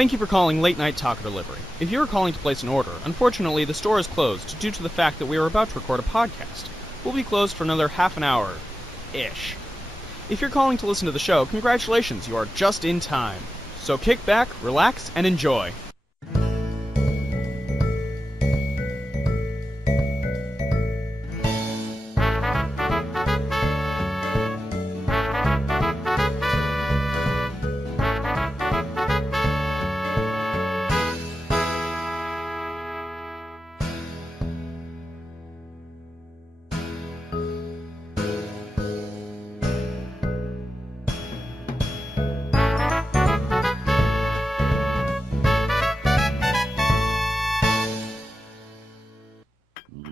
Thank you for calling Late Night Taco Delivery. If you are calling to place an order, unfortunately the store is closed due to the fact that we are about to record a podcast. We'll be closed for another half an hour-ish. If you're calling to listen to the show, congratulations, you are just in time. So kick back, relax, and enjoy.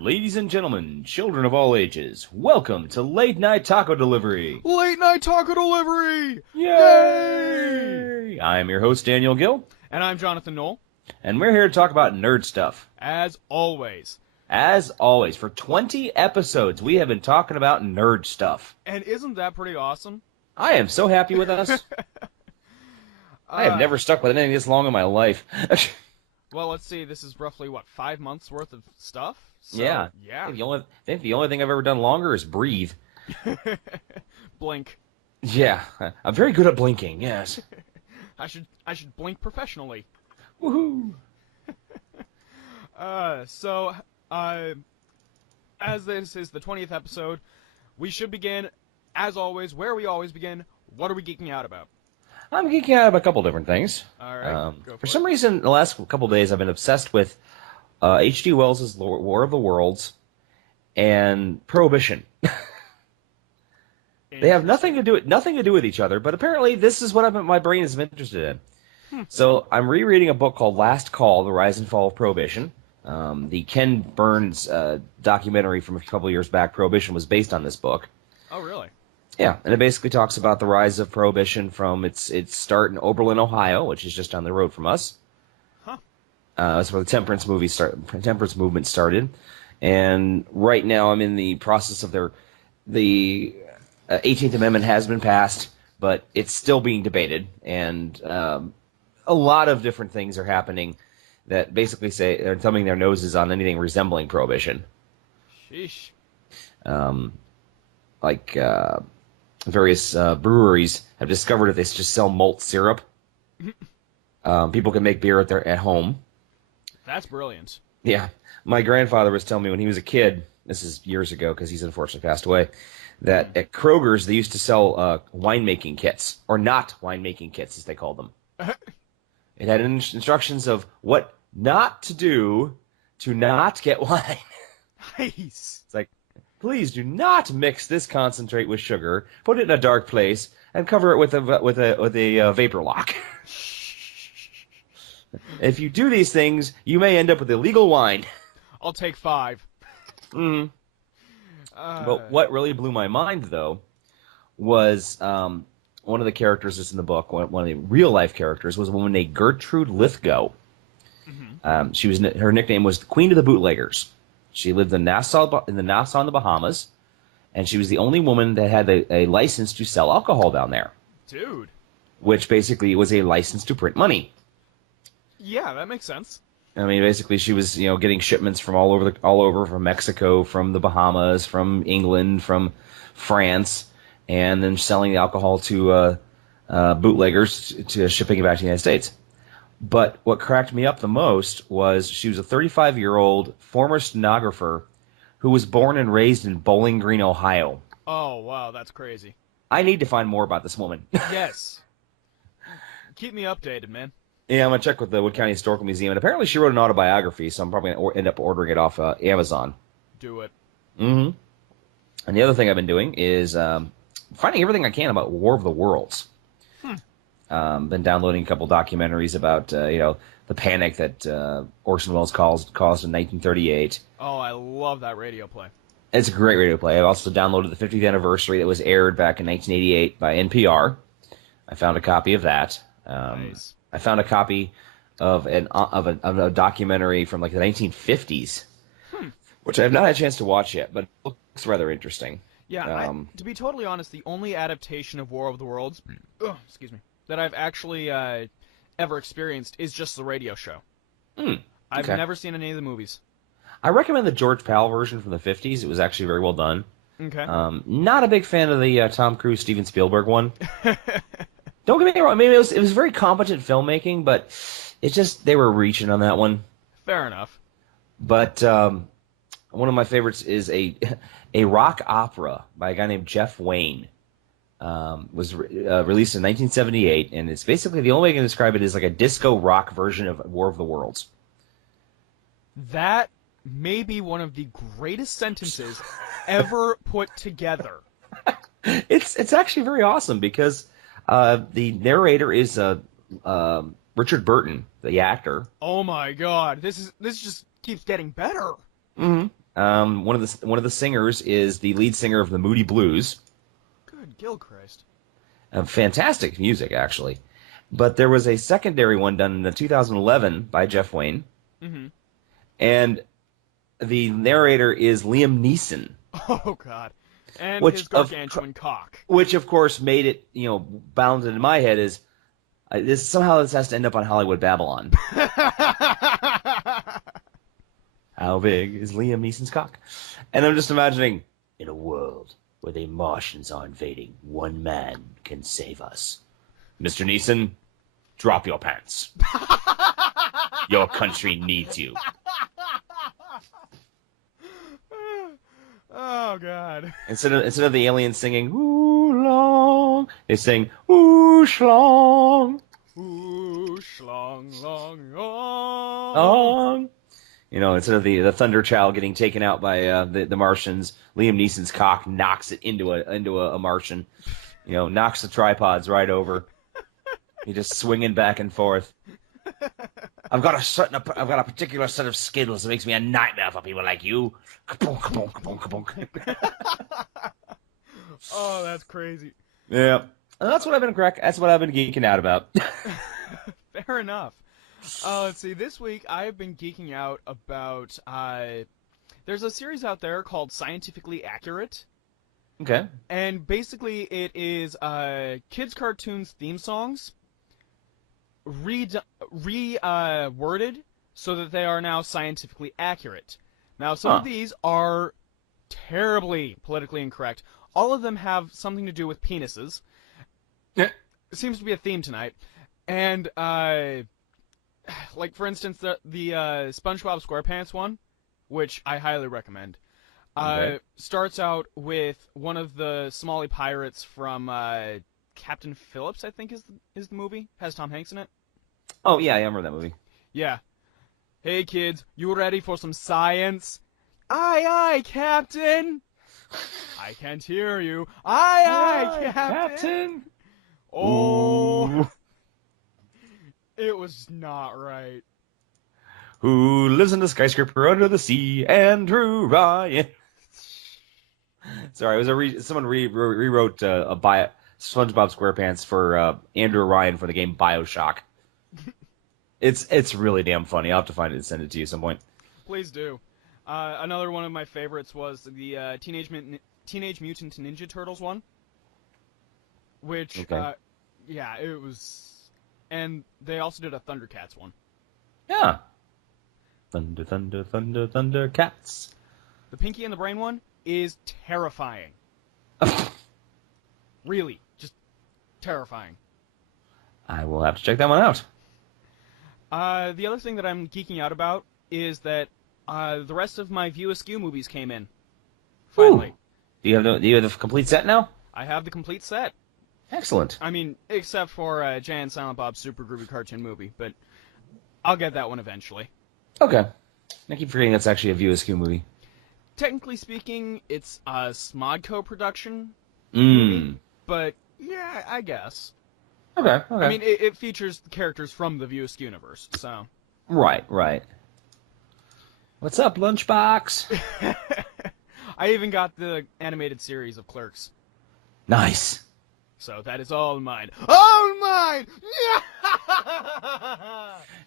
Ladies and gentlemen, children of all ages, welcome to Late Night Taco Delivery. Late Night Taco Delivery! Yay! I'm your host, Daniel Gill. And I'm Jonathan Knoll. And we're here to talk about nerd stuff. As always. As always, for 20 episodes, we have been talking about nerd stuff. And isn't that pretty awesome? I am so happy with us. I have never stuck with anything this long in my life. Well, let's see, this is roughly, 5 months worth of stuff? So, yeah. I think the only thing I've ever done longer is breathe. Blink. Yeah, I'm very good at blinking, yes. I should blink professionally. Woohoo! As this is the 20th episode, we should begin, as always, where we always begin. What are we geeking out about? I'm geeking out about a couple different things. All right, for some reason, the last couple of days, I've been obsessed with H.G. Wells' War of the Worlds and Prohibition. They have nothing to do with each other, but apparently this is what my brain is interested in. So I'm rereading a book called Last Call: The Rise and Fall of Prohibition. The Ken Burns documentary from a couple of years back, Prohibition, was based on this book. Oh, really? Yeah, and it basically talks about the rise of Prohibition from its start in Oberlin, Ohio, which is just down the road from us. That's where the temperance movement started. And right now I'm in the process of the 18th Amendment has been passed, but it's still being debated. And a lot of different things are happening that basically say they're thumbing their noses on anything resembling Prohibition. Sheesh. Various breweries have discovered if they just sell malt syrup, people can make beer at home. That's brilliant. Yeah. My grandfather was telling me when he was a kid, this is years ago because he's unfortunately passed away, that at Kroger's they used to sell winemaking kits, or not winemaking kits as they called them. It had instructions of what not to do to not get wine. Nice. It's like, please do not mix this concentrate with sugar, put it in a dark place, and cover it with a vapor lock. If you do these things, you may end up with illegal wine. I'll take 5. But what really blew my mind, though, was one of the characters that's in the book, one of the real-life characters, was a woman named Gertrude Lithgow. Mm-hmm. Her nickname was the Queen of the Bootleggers. She lived in Nassau in the Bahamas, and she was the only woman that had a license to sell alcohol down there. Dude. Which basically was a license to print money. Yeah, that makes sense. I mean, basically, she was, getting shipments from all over, from Mexico, from the Bahamas, from England, from France, and then selling the alcohol to bootleggers to shipping it back to the United States. But what cracked me up the most was she was a 35-year-old former stenographer who was born and raised in Bowling Green, Ohio. Oh, wow, that's crazy. I need to find more about this woman. Yes. Keep me updated, man. Yeah, I'm going to check with the Wood County Historical Museum. And apparently she wrote an autobiography, so I'm probably going to end up ordering it off Amazon. Do it. Mm-hmm. And the other thing I've been doing is finding everything I can about War of the Worlds. Been downloading a couple documentaries about, the panic that Orson Welles caused in 1938. Oh, I love that radio play. It's a great radio play. I've also downloaded the 50th anniversary that was aired back in 1988 by NPR. I found a copy of that. Nice. I found a copy of a documentary from like the 1950s, which I have not had a chance to watch yet, but it looks rather interesting. Yeah, to be totally honest, the only adaptation of War of the Worlds, that I've actually ever experienced is just the radio show. Okay. I've never seen any of the movies. I recommend the George Powell version from the 50s. It was actually very well done. Okay. Not a big fan of the Tom Cruise, Steven Spielberg one. Don't get me wrong. I mean, it was very competent filmmaking, but it's just they were reaching on that one. Fair enough. But one of my favorites is a rock opera by a guy named Jeff Wayne. Was released in 1978, and it's basically, the only way I can describe it is like a disco rock version of War of the Worlds. That may be one of the greatest sentences ever put together. It's actually very awesome because the narrator is Richard Burton, the actor. Oh my God, this just keeps getting better. Mm-hmm. One of the singers is the lead singer of the Moody Blues. Good Gilchrist. Fantastic music, actually. But there was a secondary one done in 2011 by Jeff Wayne. Mm-hmm. And the narrator is Liam Neeson. Oh, God. And his gargantuan cock. Which, of course, made it, bounded in my head is, this has to end up on Hollywood Babylon. How big is Liam Neeson's cock? And I'm just imagining, in a world where the Martians are invading, one man can save us. Mr. Neeson, drop your pants. Your country needs you. Oh, God. Instead of the aliens singing, ooh, long, they sing, ooh, schlong. Ooh, schlong, long, long. Long. Instead of the Thunder Child getting taken out by the Martians, Liam Neeson's cock knocks it into a Martian. Knocks the tripods right over. He just swinging back and forth. I've got a particular set of skills that makes me a nightmare for people like you. Ka-bonk, ka-bonk, ka-bonk, ka-bonk. Oh, that's crazy. Yeah, and that's what I've been geeking out about. Fair enough. Let's see. This week I have been geeking out about. There's a series out there called Scientifically Accurate. Okay. And basically, it is kids' cartoons theme songs worded so that they are now scientifically accurate. Now, some of these are terribly politically incorrect. All of them have something to do with penises. It seems to be a theme tonight. And, like, for instance, the SpongeBob SquarePants one, which I highly recommend, starts out with one of the Somali pirates from Captain Phillips, I think is the movie. Has Tom Hanks in it. Oh, yeah, I remember that movie. Yeah. Hey, kids, you ready for some science? Aye, aye, Captain! I can't hear you. Aye, aye, Captain! Oh! Ooh. It was not right. Who lives in a skyscraper under the sea? Andrew Ryan. Sorry, it was someone rewrote SpongeBob SquarePants for Andrew Ryan for the game BioShock. It's really damn funny. I'll have to find it and send it to you at some point. Please do. Another one of my favorites was the Teenage Mutant Ninja Turtles one, which, yeah, it was... And they also did a Thundercats one. Yeah. Thunder, thunder, thunder, Thundercats. The Pinky and the Brain one is terrifying. Really, just terrifying. I will have to check that one out. The other thing that I'm geeking out about is that the rest of my View Askew movies came in. Finally. Ooh. Do you have the complete set now? I have the complete set. Excellent. I mean, except for Jay and Silent Bob's Super Groovy Cartoon movie, but I'll get that one eventually. Okay. I keep forgetting that's actually a View Askew movie. Technically speaking, it's a Smodco production movie, but yeah, I guess. Okay. I mean, it features the characters from the View Askew universe, so... Right. What's up, Lunchbox? I even got the animated series of Clerks. Nice. So that is all mine. All mine!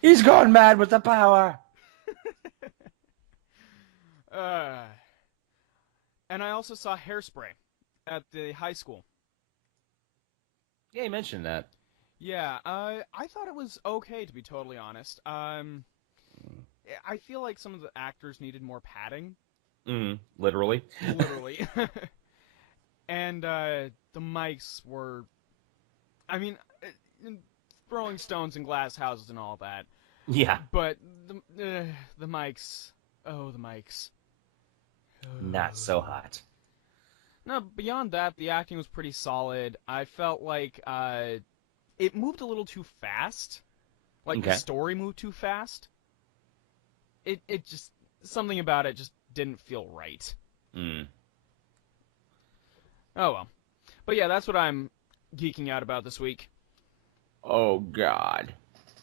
He's gone mad with the power. And I also saw Hairspray at the high school. Yeah, you mentioned that. Yeah, I thought it was okay, to be totally honest. I feel like some of the actors needed more padding. Literally. Literally. And the mics were, I mean, throwing stones in glass houses and all that. Yeah. But the mics, oh, the mics. Not so hot. No, beyond that, the acting was pretty solid. I felt like it moved a little too fast. Like the Okay. story moved too fast. It just, something about it just didn't feel right. Mm. Oh well. But yeah, that's what I'm geeking out about this week. Oh, God.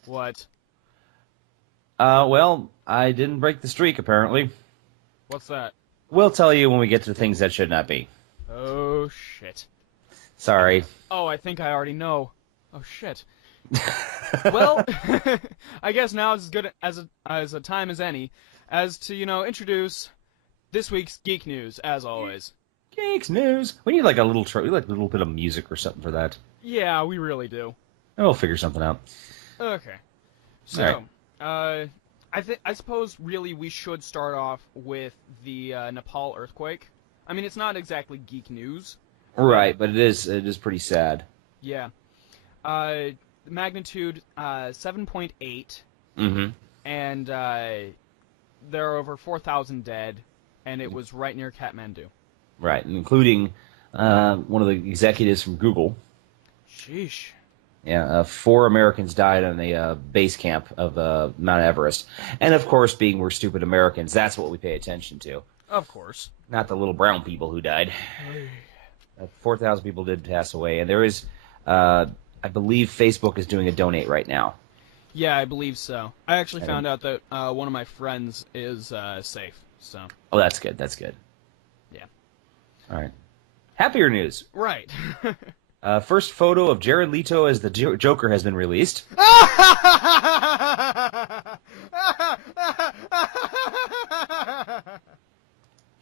What? Well, I didn't break the streak, apparently. What's that? We'll tell you when we get to things that should not be. Oh shit. Sorry. Oh, I think I already know. Oh shit. Well, I guess now is as good as a time as any, as to introduce this week's geek news, as always. Geeks news. We need like a little like a little bit of music or something for that. Yeah, we really do. We'll figure something out. Okay. So, I suppose really we should start off with the Nepal earthquake. I mean, it's not exactly geek news. Right, but it is pretty sad. Yeah. Magnitude 7.8. Mm-hmm. And there are over 4,000 dead, and it was right near Kathmandu. Right, including one of the executives from Google. Sheesh. Yeah, 4 Americans died on a base camp of Mount Everest. And of course, being we're stupid Americans, that's what we pay attention to. Of course. Not the little brown people who died. 4,000 people did pass away, and there is, I believe Facebook is doing a donate right now. Yeah, I believe so. I actually found out that one of my friends is safe, so. Oh, that's good, that's good. Yeah. All right. Happier news. Right. First photo of Jared Leto as the Joker has been released.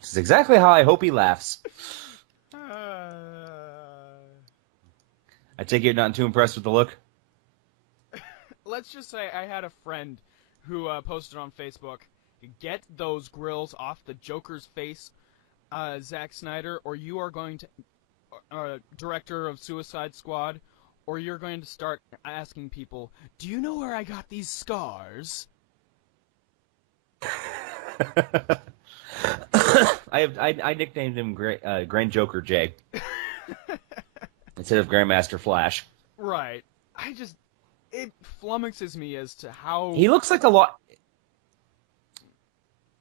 This is exactly how I hope he laughs. I take it you're not too impressed with the look? Let's just say I had a friend who posted on Facebook, "Get those grills off the Joker's face, Zack Snyder, or you are going to... director of Suicide Squad, or you're going to start asking people, do you know where I got these scars?" I nicknamed him Grand Joker J instead of Grandmaster Flash. Right. It flummoxes me as to how... He looks like a lot...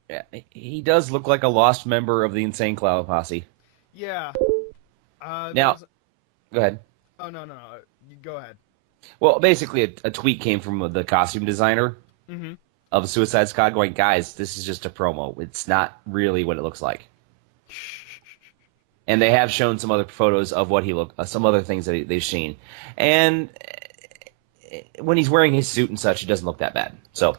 Yeah, he does look like a lost member of the Insane Clown Posse. Yeah. Now, go ahead. Oh, no. You go ahead. Well, basically, a tweet came from the costume designer of Suicide Squad going, guys, this is just a promo. It's not really what it looks like. And they have shown some other photos of what he looked, some other things that they've seen. And when he's wearing his suit and such, it doesn't look that bad. So,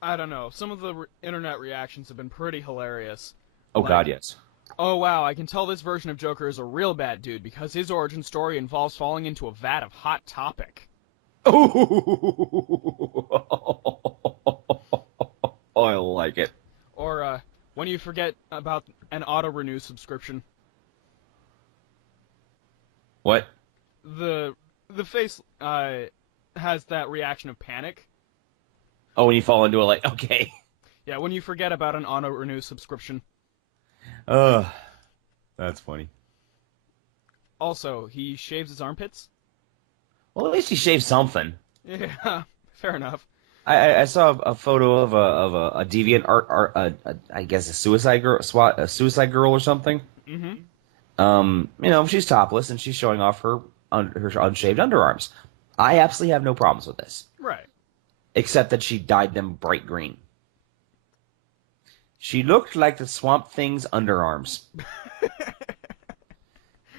I don't know. Some of the internet reactions have been pretty hilarious. Oh, God, yes. Oh, wow, I can tell this version of Joker is a real bad dude because his origin story involves falling into a vat of Hot Topic. Oh, I like it. Or, when you forget about an auto-renew subscription. What? The face, has that reaction of panic. Oh, when you fall into it, like, okay. Yeah, when you forget about an auto-renew subscription. That's funny. Also, he shaves his armpits. Well, at least he shaved something. Yeah, fair enough. I saw a photo of a deviant I guess a suicide girl or something. Mm-hmm. She's topless and she's showing off her unshaved underarms. I absolutely have no problems with this. Right. Except that she dyed them bright green. She looked like the Swamp Thing's underarms.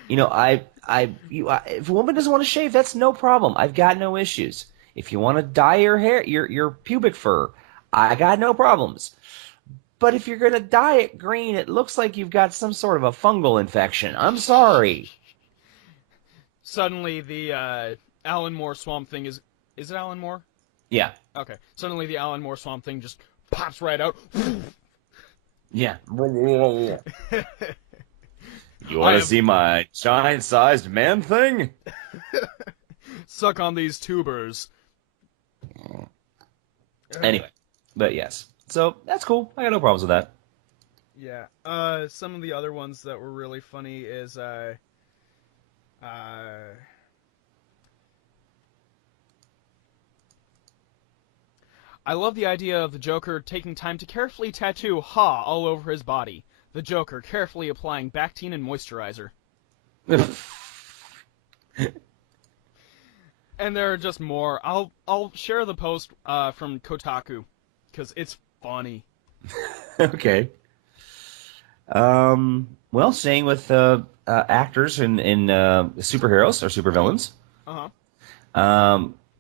If a woman doesn't want to shave, that's no problem. I've got no issues. If you want to dye your hair, your pubic fur, I got no problems. But if you're going to dye it green, it looks like you've got some sort of a fungal infection. I'm sorry. Suddenly, the Alan Moore Swamp Thing is it Alan Moore? Yeah. Okay. Suddenly the Alan Moore Swamp Thing just pops right out. Yeah. You want to see my giant-sized man thing? Suck on these tubers. Anyway, but yes. So, that's cool. I got no problems with that. Yeah. Some of the other ones that were really funny is, I love the idea of the Joker taking time to carefully tattoo "Ha" all over his body. The Joker carefully applying Bactine and moisturizer. And there are just more. I'll share the post from Kotaku because it's funny. Okay. Well, staying with actors in superheroes or supervillains.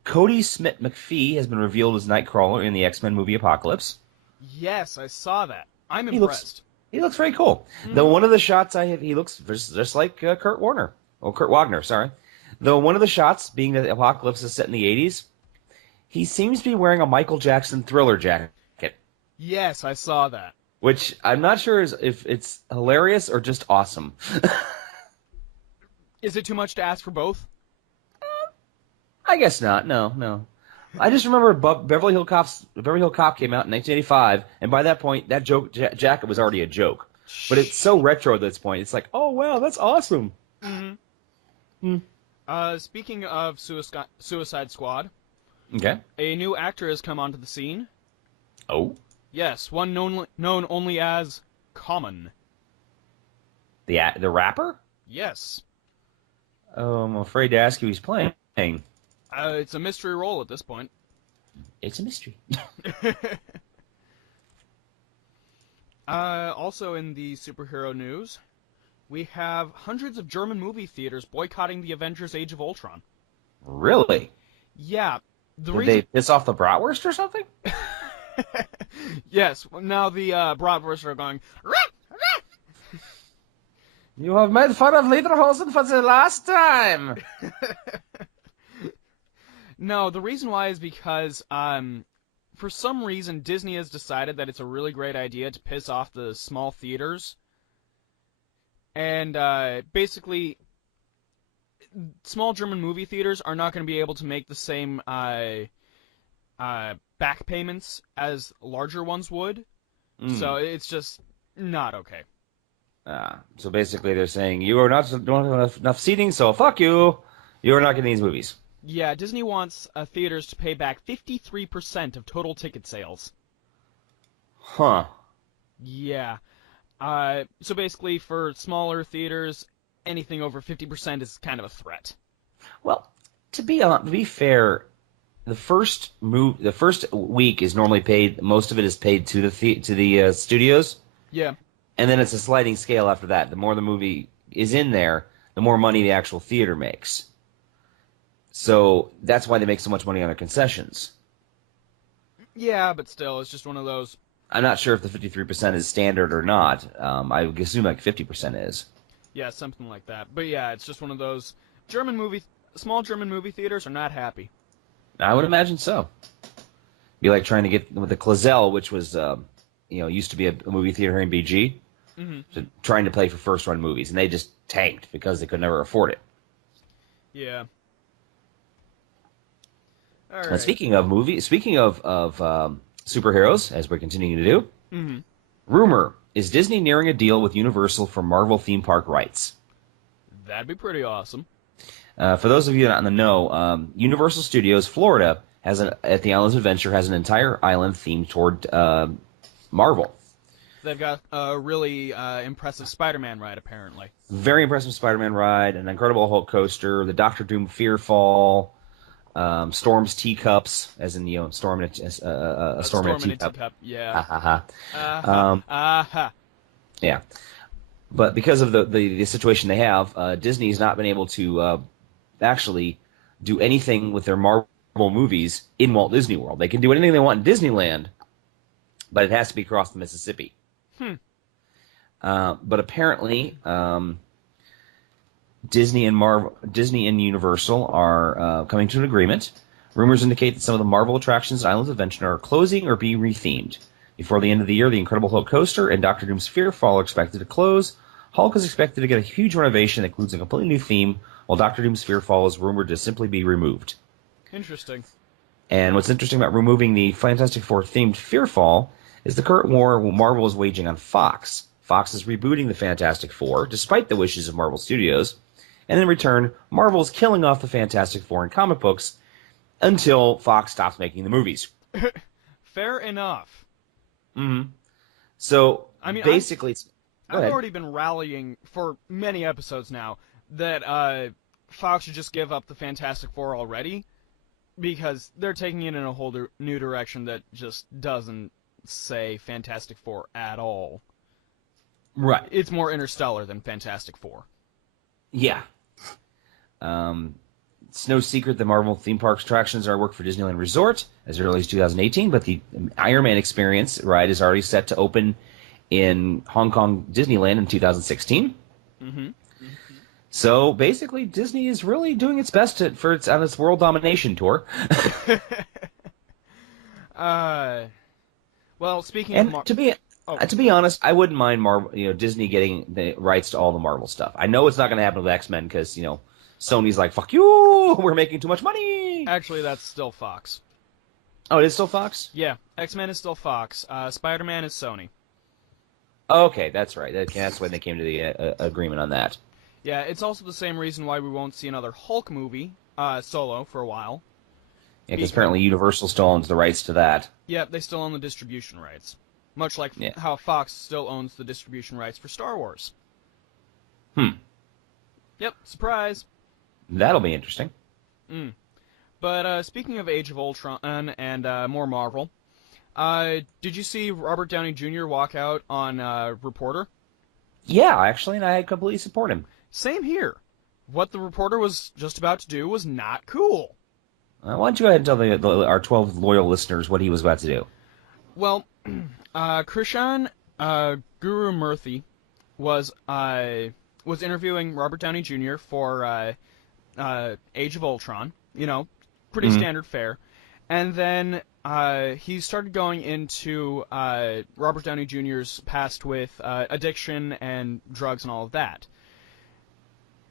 Cody Smith McPhee has been revealed as Nightcrawler in the X-Men movie Apocalypse. Yes, I saw that. I'm impressed. He looks very cool. Mm-hmm. Though one of the shots I have, he looks just like Kurt Wagner, sorry. Though one of the shots, being that Apocalypse is set in the 80s, he seems to be wearing a Michael Jackson Thriller jacket. Yes, I saw that. Which I'm not sure if it's hilarious or just awesome. Is it too much to ask for both? I guess not. No. I just remember Beverly Hills Cop came out in 1985, and by that point, that jacket was already a joke. But it's so retro at this point. It's like, oh wow, that's awesome. Mm-hmm. Speaking of Suicide Squad, okay, a new actor has come onto the scene. Oh, yes, one known only as Common. The rapper? Yes. Oh, I'm afraid to ask who he's playing. It's a mystery role at this point. It's a mystery. Also in the superhero news, we have hundreds of German movie theaters boycotting the Avengers Age of Ultron. Really? Yeah. Did they piss off the bratwurst or something? Yes. Now the bratwurst are going, You have made fun of Lederhosen for the last time! No, the reason why is because, for some reason, Disney has decided that it's a really great idea to piss off the small theaters. And, basically, small German movie theaters are not going to be able to make the same, back payments as larger ones would. So it's just not okay. So basically they're saying, you are don't have enough seating, so fuck you! You are not getting these movies. Yeah, Disney wants theaters to pay back 53% of total ticket sales. Huh. Yeah. So basically, for smaller theaters, anything over 50% is kind of a threat. Well, to be fair, the first week is normally paid. Most of it is paid to the studios. Yeah. And then it's a sliding scale after that. The more the movie is in there, the more money the actual theater makes. So that's why they make so much money on their concessions. Yeah, but still, it's just one of those. I'm not sure if the 53% is standard or not. I would assume like 50% is. Yeah, something like that. But yeah, it's just one of those. Small German movie theaters are not happy. I would imagine so. Be like trying to get with the Clazel, which was, used to be a movie theater in BG, so trying to pay for first-run movies, and they just tanked because they could never afford it. Yeah. All right. Speaking of superheroes, as we're continuing to do, rumor, is Disney nearing a deal with Universal for Marvel theme park rights? That'd be pretty awesome. For those of you not in the know, Universal Studios Florida at the Islands of Adventure has an entire island themed toward Marvel. They've got a really impressive Spider-Man ride, apparently. Very impressive Spider-Man ride, an Incredible Hulk coaster, the Doctor Doom Fearfall, Storm's Teacups, as in Storm in a Storm in a Teacup. Yeah. Yeah. But because of the situation they have, Disney's not been able to actually do anything with their Marvel movies in Walt Disney World. They can do anything they want in Disneyland, but it has to be across the Mississippi. But apparently, Disney and Universal are coming to an agreement. Rumors indicate that some of the Marvel attractions at Islands of Adventure are closing or being rethemed. Before the end of the year, the Incredible Hulk coaster and Doctor Doom's Fearfall are expected to close. Hulk is expected to get a huge renovation that includes a completely new theme, while Doctor Doom's Fearfall is rumored to simply be removed. Interesting. And what's interesting about removing the Fantastic Four themed Fearfall is the current war Marvel is waging on Fox. Fox is rebooting the Fantastic Four, despite the wishes of Marvel Studios, and in return, Marvel is killing off the Fantastic Four in comic books until Fox stops making the movies. Fair enough. Mm-hmm. So, I mean, basically, I've already been rallying for many episodes now that Fox should just give up the Fantastic Four already, because they're taking it in a whole new direction that just doesn't say Fantastic Four at all. Right. It's more Interstellar than Fantastic Four. Yeah. It's no secret that Marvel theme park attractions are a work for Disneyland Resort as early as 2018, but the Iron Man Experience ride is already set to open in Hong Kong Disneyland in 2016. Mm-hmm. So basically, Disney is really doing its best on its world domination tour. Well, speaking and of to be honest, I wouldn't mind Disney getting the rights to all the Marvel stuff. I know it's not going to happen with X-Men because Sony's like, fuck you, we're making too much money. Actually, that's still Fox. Oh, it is still Fox? Yeah, X-Men is still Fox. Spider-Man is Sony. Okay, that's right. That's when they came to the agreement on that. Yeah, it's also the same reason why we won't see another Hulk movie, solo, for a while. Yeah, because apparently Universal still owns the rights to that. Yeah, they still own the distribution rights. Much like how Fox still owns the distribution rights for Star Wars. Yep, surprise. That'll be interesting. But speaking of Age of Ultron and more Marvel, did you see Robert Downey Jr. walk out on Reporter? Yeah, actually, and I completely support him. Same here. What the Reporter was just about to do was not cool. Why don't you go ahead and tell our 12 loyal listeners what he was about to do? Well, Krishan Guru Murthy was interviewing Robert Downey Jr. for Age of Ultron. Pretty standard fare. And then he started going into Robert Downey Jr.'s past with addiction and drugs and all of that.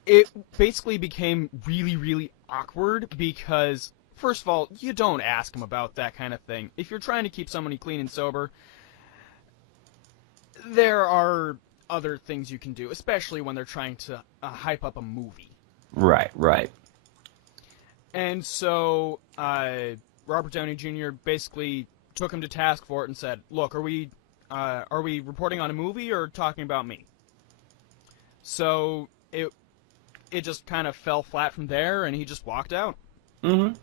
It basically became really, really awkward because, first of all, you don't ask him about that kind of thing. If you're trying to keep somebody clean and sober, there are other things you can do, especially when they're trying to hype up a movie. Right. And so Robert Downey Jr. basically took him to task for it and said, "Look, are we reporting on a movie or talking about me?" So it just kind of fell flat from there, and he just walked out. Mm-hmm.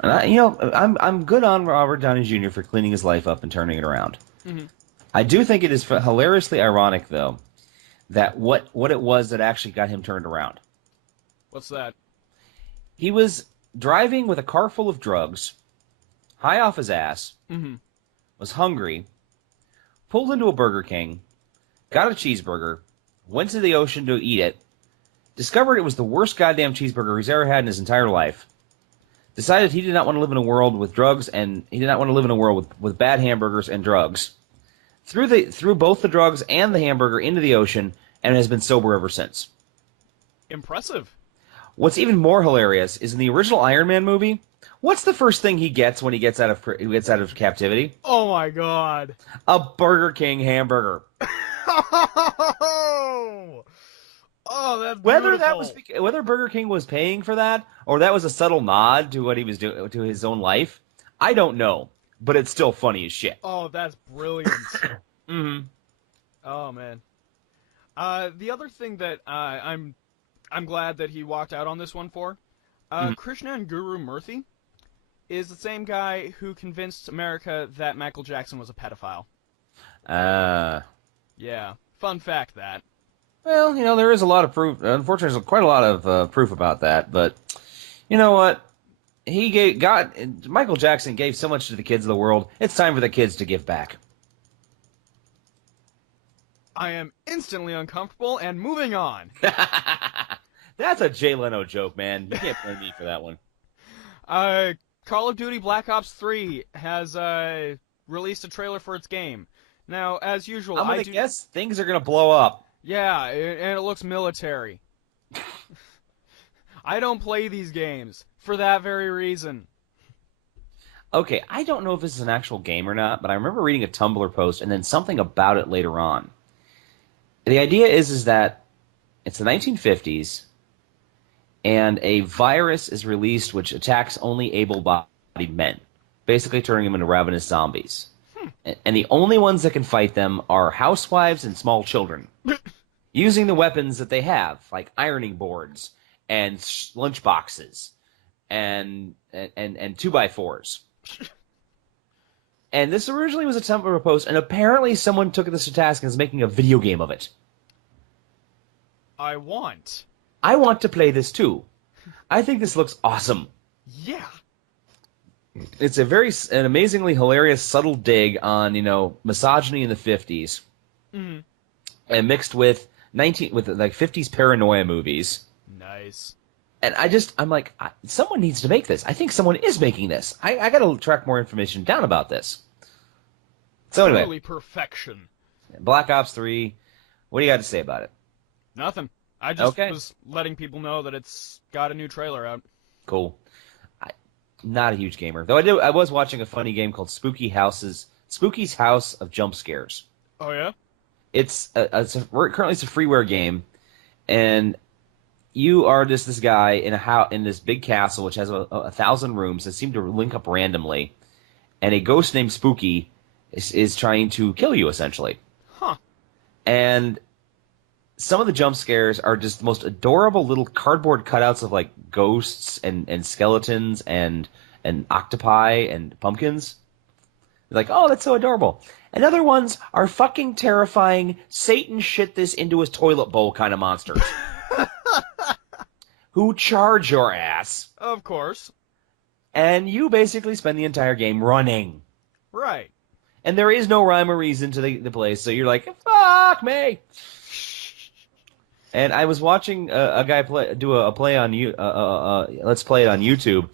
And I'm good on Robert Downey Jr. for cleaning his life up and turning it around. Mm-hmm. I do think it is hilariously ironic, though, that what it was that actually got him turned around. What's that? He was driving with a car full of drugs, high off his ass, was hungry, pulled into a Burger King, got a cheeseburger, went to the ocean to eat it, discovered it was the worst goddamn cheeseburger he's ever had in his entire life, decided he did not want to live in a world with drugs, and he did not want to live in a world with bad hamburgers and drugs, threw both the drugs and the hamburger into the ocean, and has been sober ever since. Impressive. What's even more hilarious is in the original Iron Man movie, what's the first thing he gets when he gets out of captivity? Oh my god. A Burger King hamburger. Oh, that's beautiful. Whether Burger King was paying for that or that was a subtle nod to what he was doing to his own life, I don't know, but it's still funny as shit. Oh, that's brilliant. Oh man. The other thing that I'm glad that he walked out on this one for, Krishnan Guru Murthy is the same guy who convinced America that Michael Jackson was a pedophile. Yeah, fun fact that. Well, there is a lot of proof. Unfortunately, there's quite a lot of proof about that. But you know what? Michael Jackson gave so much to the kids of the world. It's time for the kids to give back. I am instantly uncomfortable and moving on. That's a Jay Leno joke, man. You can't blame me for that one. Call of Duty Black Ops 3 has released a trailer for its game. Now, as usual, I'm gonna guess things are gonna blow up. Yeah, and it looks military. I don't play these games for that very reason. Okay, I don't know if this is an actual game or not, but I remember reading a Tumblr post and then something about it later on. The idea is that it's the 1950s, and a virus is released which attacks only able-bodied men, basically turning them into ravenous zombies. And the only ones that can fight them are housewives and small children, using the weapons that they have, like ironing boards and lunch boxes and 2x4s. And this originally was a Tumblr post, and apparently someone took this to task and is making a video game of it. I want to play this too. I think this looks awesome. Yeah. It's an amazingly hilarious, subtle dig on, misogyny in the 50s. Mm-hmm. And mixed with 50s paranoia movies. Nice. And I'm like, someone needs to make this. I think someone is making this. I got to track more information down about this. So anyway, truly perfection. Black Ops 3. What do you got to say about it? Nothing. I just was letting people know that it's got a new trailer out. Cool. Not a huge gamer, though. I was watching a funny game called Spooky's House of Jump Scares. Oh yeah. Currently it's a freeware game, and you are just this guy in this big castle which has 1,000 rooms that seem to link up randomly, and a ghost named Spooky is trying to kill you essentially. Huh. And some of the jump scares are just the most adorable little cardboard cutouts of like ghosts and skeletons and octopi and pumpkins. Like, oh, that's so adorable. And other ones are fucking terrifying, Satan shit this into his toilet bowl kind of monsters. Who charge your ass. Of course. And you basically spend the entire game running. Right. And there is no rhyme or reason to the place, so you're like, fuck me. And I was watching a guy let's play it on YouTube,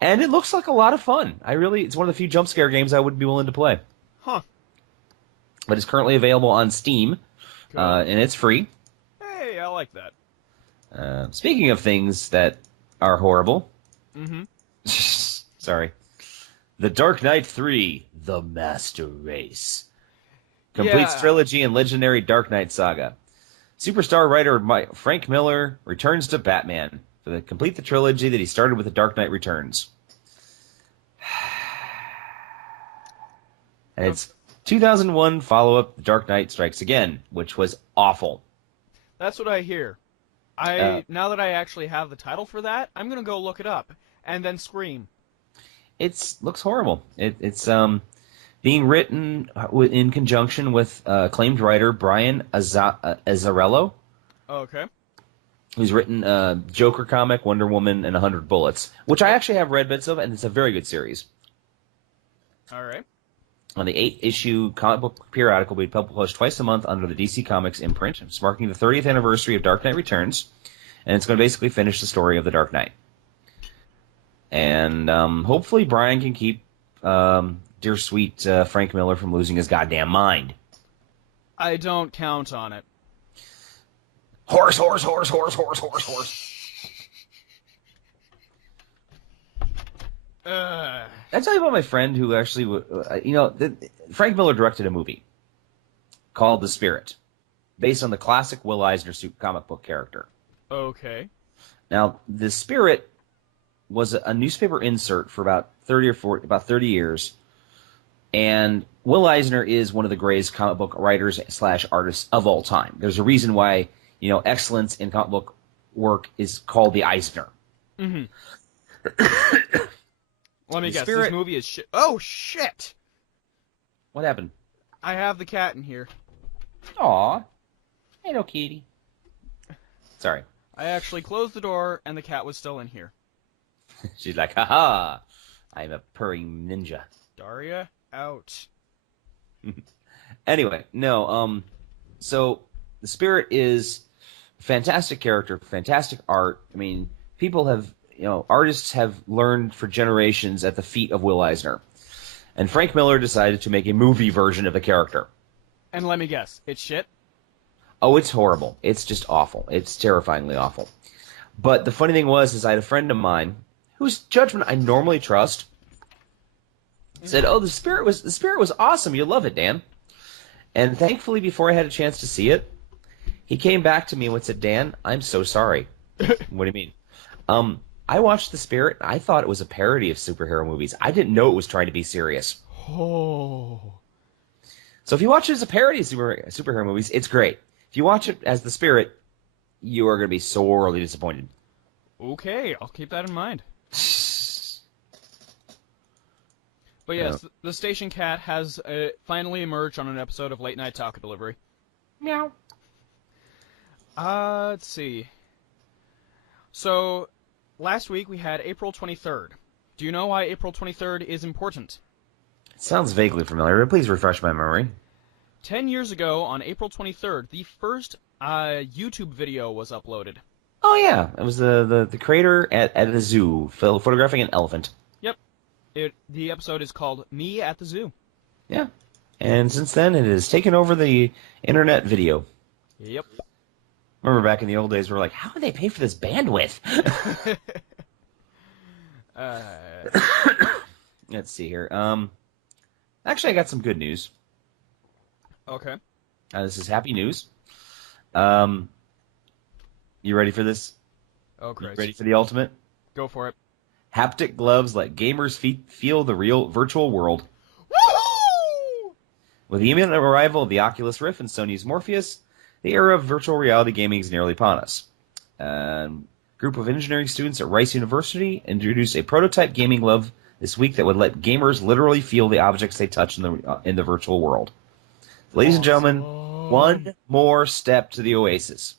and it looks like a lot of fun. It's one of the few jump scare games I would be willing to play. Huh. But it's currently available on Steam, and it's free. Hey, I like that. Speaking of things that are horrible, sorry, The Dark Knight 3: The Master Race completes trilogy and legendary Dark Knight saga. Superstar writer Frank Miller returns to Batman to complete the trilogy that he started with The Dark Knight Returns. And it's 2001 follow-up, The Dark Knight Strikes Again, which was awful. That's what I hear. Now that I actually have the title for that, I'm going to go look it up and then scream. It looks horrible. It's being written in conjunction with acclaimed writer Brian Azzarello. Oh, okay. Who's written Joker comic, Wonder Woman, and 100 Bullets, which I actually have read bits of, and it's a very good series. All right. On the 8-issue comic book periodical, will be published twice a month under the DC Comics imprint. It's marking the 30th anniversary of Dark Knight Returns, and it's going to basically finish the story of the Dark Knight. And hopefully Brian can keep dear sweet Frank Miller from losing his goddamn mind. I don't count on it. Horse, horse, horse, horse, horse, horse, horse. I tell you about my friend who actually, Frank Miller directed a movie called The Spirit, based on the classic Will Eisner comic book character. Okay. Now, The Spirit was a newspaper insert for about 30 years, and Will Eisner is one of the greatest comic book writers / artists of all time. There's a reason why, excellence in comic book work is called the Eisner. Mm-hmm. Let me guess, this movie is shit. Oh, shit! What happened? I have the cat in here. Aw. Hello, kitty. Sorry. I actually closed the door, and the cat was still in here. She's like, haha, I'm a purring ninja. Daria, out. Anyway, no, So the Spirit is a fantastic character, fantastic art. I mean, people have, artists have learned for generations at the feet of Will Eisner. And Frank Miller decided to make a movie version of the character. And let me guess, it's shit? Oh, it's horrible. It's just awful. It's terrifyingly awful. But the funny thing is I had a friend of mine whose judgment I normally trust said, "Oh, the Spirit was awesome. You'll love it, Dan." And thankfully, before I had a chance to see it, he came back to me and said, "Dan, I'm so sorry." What do you mean? I watched The Spirit, and I thought it was a parody of superhero movies. I didn't know it was trying to be serious. Oh. So if you watch it as a parody of superhero movies, it's great. If you watch it as The Spirit, you are going to be sorely disappointed. Okay, I'll keep that in mind. But yes, the station cat has finally emerged on an episode of Late Night Taco Delivery. Meow. Let's see. So, last week we had April 23rd. Do you know why April 23rd is important? It sounds vaguely familiar, but please refresh my memory. 10 years ago, on April 23rd, the first YouTube video was uploaded. Oh yeah, it was the creator at a zoo photographing an elephant. Yep. The episode is called Me at the Zoo. Yeah. And since then, it has taken over the internet video. Yep. Remember back in the old days, we were like, how do they pay for this bandwidth? Let's see here. Actually, I got some good news. Okay. This is happy news. You ready for this? Oh, Christ. You ready for the ultimate? Go for it. Haptic gloves let gamers feel the real virtual world. Woohoo! With the imminent arrival of the Oculus Rift and Sony's Morpheus, the era of virtual reality gaming is nearly upon us. A group of engineering students at Rice University introduced a prototype gaming glove this week that would let gamers literally feel the objects they touch in the virtual world. Ladies and gentlemen, one more step to the Oasis.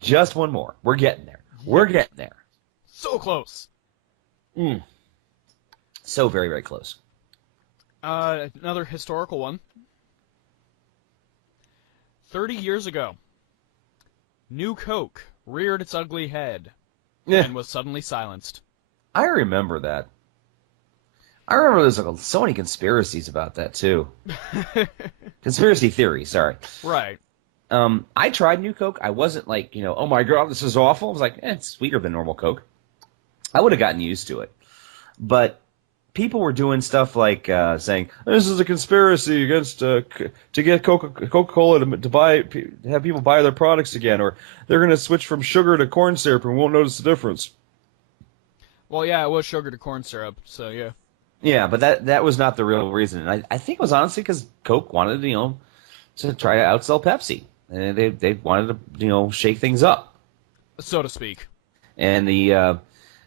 Just one more. We're getting there. We're getting there. So close. So very, very close. Another historical one. 30 years ago, New Coke reared its ugly head and was suddenly silenced. I remember that. I remember there's so many conspiracies about that, too. Conspiracy theory, sorry. Right. I tried New Coke. I wasn't like, oh my God, this is awful. I was like, it's sweeter than normal Coke. I would have gotten used to it. But people were doing stuff like saying, this is a conspiracy against to get Coca-Cola to have people buy their products again, or they're going to switch from sugar to corn syrup and won't notice the difference. Well, yeah, it was sugar to corn syrup, so yeah. Yeah, but that was not the real reason. I think it was honestly because Coke wanted, to try to outsell Pepsi. And they wanted to, shake things up, so to speak. And the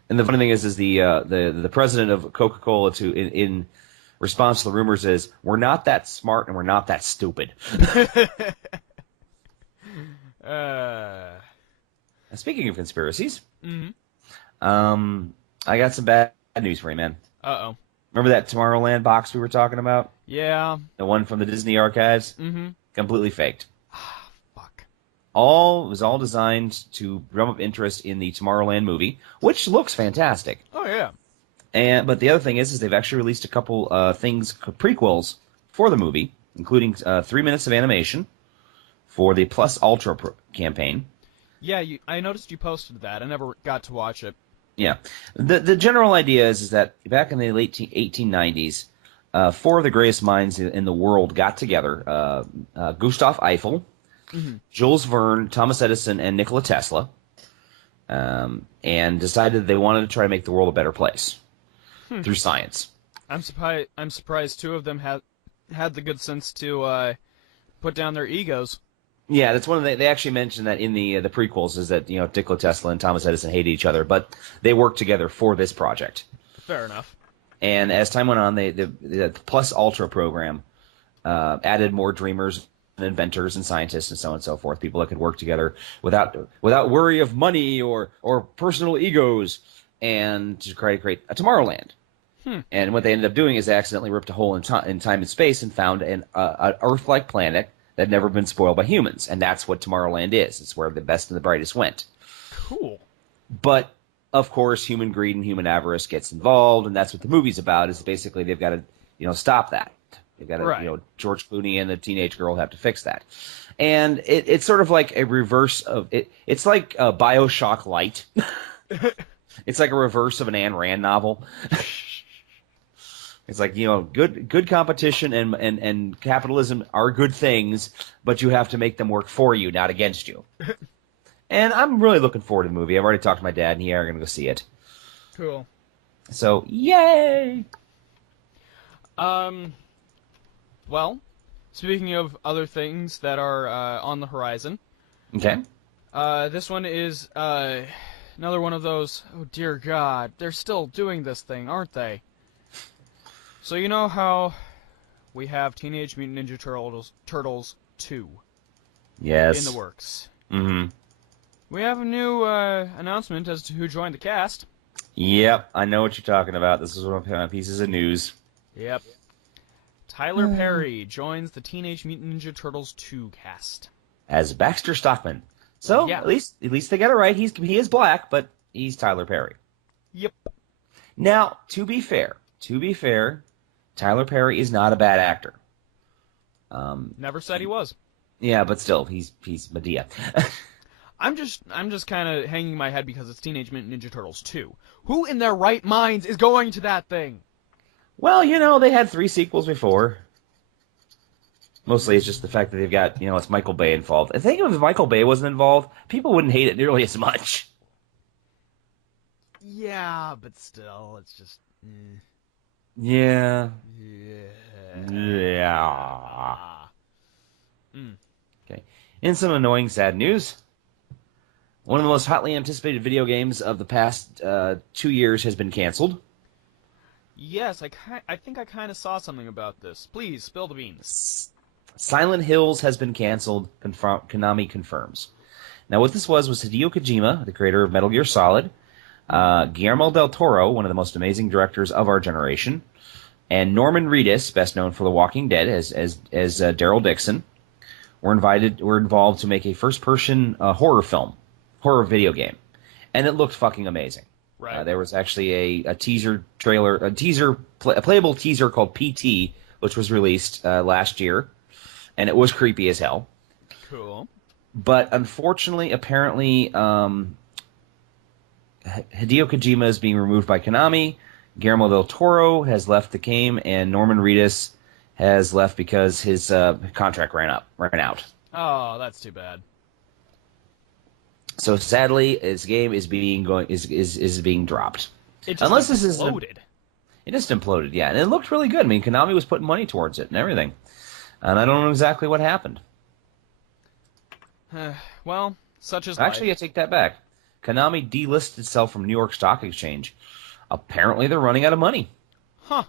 funny thing is the president of Coca-Cola in response to the rumors is, we're not that smart and we're not that stupid. Speaking of conspiracies, I got some bad news for you, man. Uh-oh. Remember that Tomorrowland box we were talking about? Yeah. The one from the Disney archives? Mm-hmm. Completely faked. Fuck. It was all designed to drum up interest in the Tomorrowland movie, which looks fantastic. Oh, yeah. But the other thing is they've actually released a couple prequels for the movie, including 3 minutes of animation for the Plus Ultra campaign. Yeah, I noticed you posted that. I never got to watch it. Yeah. The general idea is that back in the late 1890s, 4 of the greatest minds in the world got together, Gustav Eiffel, Jules Verne, Thomas Edison, and Nikola Tesla, and decided they wanted to try to make the world a better place through science. I'm surprised 2 of them had the good sense to put down their egos. Yeah, that's one of they actually mentioned that in the prequels, is that Nikola Tesla and Thomas Edison hated each other, but they worked together for this project. Fair enough. And as time went on, the Plus Ultra program added more dreamers and inventors and scientists and so on and so forth, people that could work together without worry of money or personal egos, and to try to create a Tomorrowland. And what they ended up doing is they accidentally ripped a hole in time and space and found an Earth-like planet that had never been spoiled by humans. And that's what Tomorrowland is. It's where the best and the brightest went. Cool. But, of course, human greed and human avarice gets involved, and that's what the movie's about, is basically they've got to, stop that. They've got to, George Clooney and the teenage girl have to fix that. And it's sort of like a reverse of it. It's like BioShock Light. It's like a reverse of an Ayn Rand novel. It's like, good competition and capitalism are good things, but you have to make them work for you, not against you. And I'm really looking forward to the movie. I've already talked to my dad, and he and I are going to go see it. Cool. So, yay! Well, speaking of other things that are on the horizon. Okay. This one is another one of those, oh dear God, they're still doing this thing, aren't they? So you know how we have Teenage Mutant Ninja Turtles 2 Yes. in the works. Mm-hmm. We have a new announcement as to who joined the cast. Yep, I know what you're talking about. This is one of my pieces of news. Yep. Tyler Perry joins the Teenage Mutant Ninja Turtles 2 cast. As Baxter Stockman. So, yeah. at least they got it right. He is black, but he's Tyler Perry. Yep. Now, to be fair, Tyler Perry is not a bad actor. Never said he was. Yeah, but still, he's Medea. I'm just kind of hanging my head because it's Teenage Mutant Ninja Turtles 2. Who in their right minds is going to that thing? Well, they had 3 sequels before. Mostly it's just the fact that they've got, it's Michael Bay involved. I think if Michael Bay wasn't involved, people wouldn't hate it nearly as much. Yeah, but still, it's just... Yeah. Yeah. Okay. In some annoying, sad news, one of the most hotly anticipated video games of the past 2 years has been canceled. Yes, I think I kind of saw something about this. Please, spill the beans. Silent Hills has been canceled, Konami confirms. Now, what this was Hideo Kojima, the creator of Metal Gear Solid, Guillermo del Toro, one of the most amazing directors of our generation, and Norman Reedus, best known for The Walking Dead as Daryl Dixon, were involved to make a first-person horror video game, and it looked fucking amazing. Right. There was actually a teaser trailer, a playable teaser called PT, which was released last year, and it was creepy as hell. Cool. But unfortunately, apparently, Hideo Kojima is being removed by Konami. Guillermo del Toro has left the game, and Norman Reedus has left because his contract ran out. Oh, that's too bad. So sadly, his game is being dropped. It just imploded. It just imploded, yeah, and it looked really good. I mean, Konami was putting money towards it and everything, and I don't know exactly what happened. Well, such is life. Actually, I take that back. Konami delisted itself from New York Stock Exchange. Apparently, they're running out of money. Huh.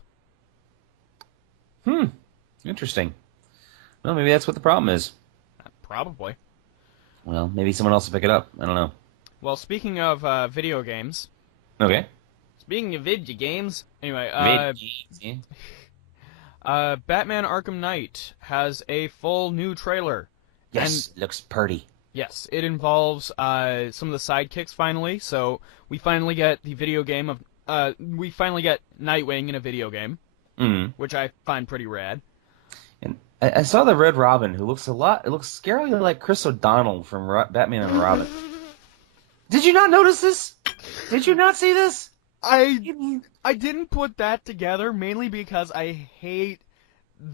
Interesting. Well, maybe that's what the problem is. Probably. Well, maybe someone else will pick it up. I don't know. Well, speaking of video games. Okay. Speaking of video games, anyway, Batman Arkham Knight has a full new trailer. Yes, and looks pretty. Yes, it involves some of the sidekicks finally. So we finally get the video game of we finally get Nightwing in a video game, which I find pretty rad. And I saw the Red Robin, who looks it looks scarily like Chris O'Donnell from Batman and Robin. Did you not notice this? Did you not see this? I didn't put that together, mainly because I hate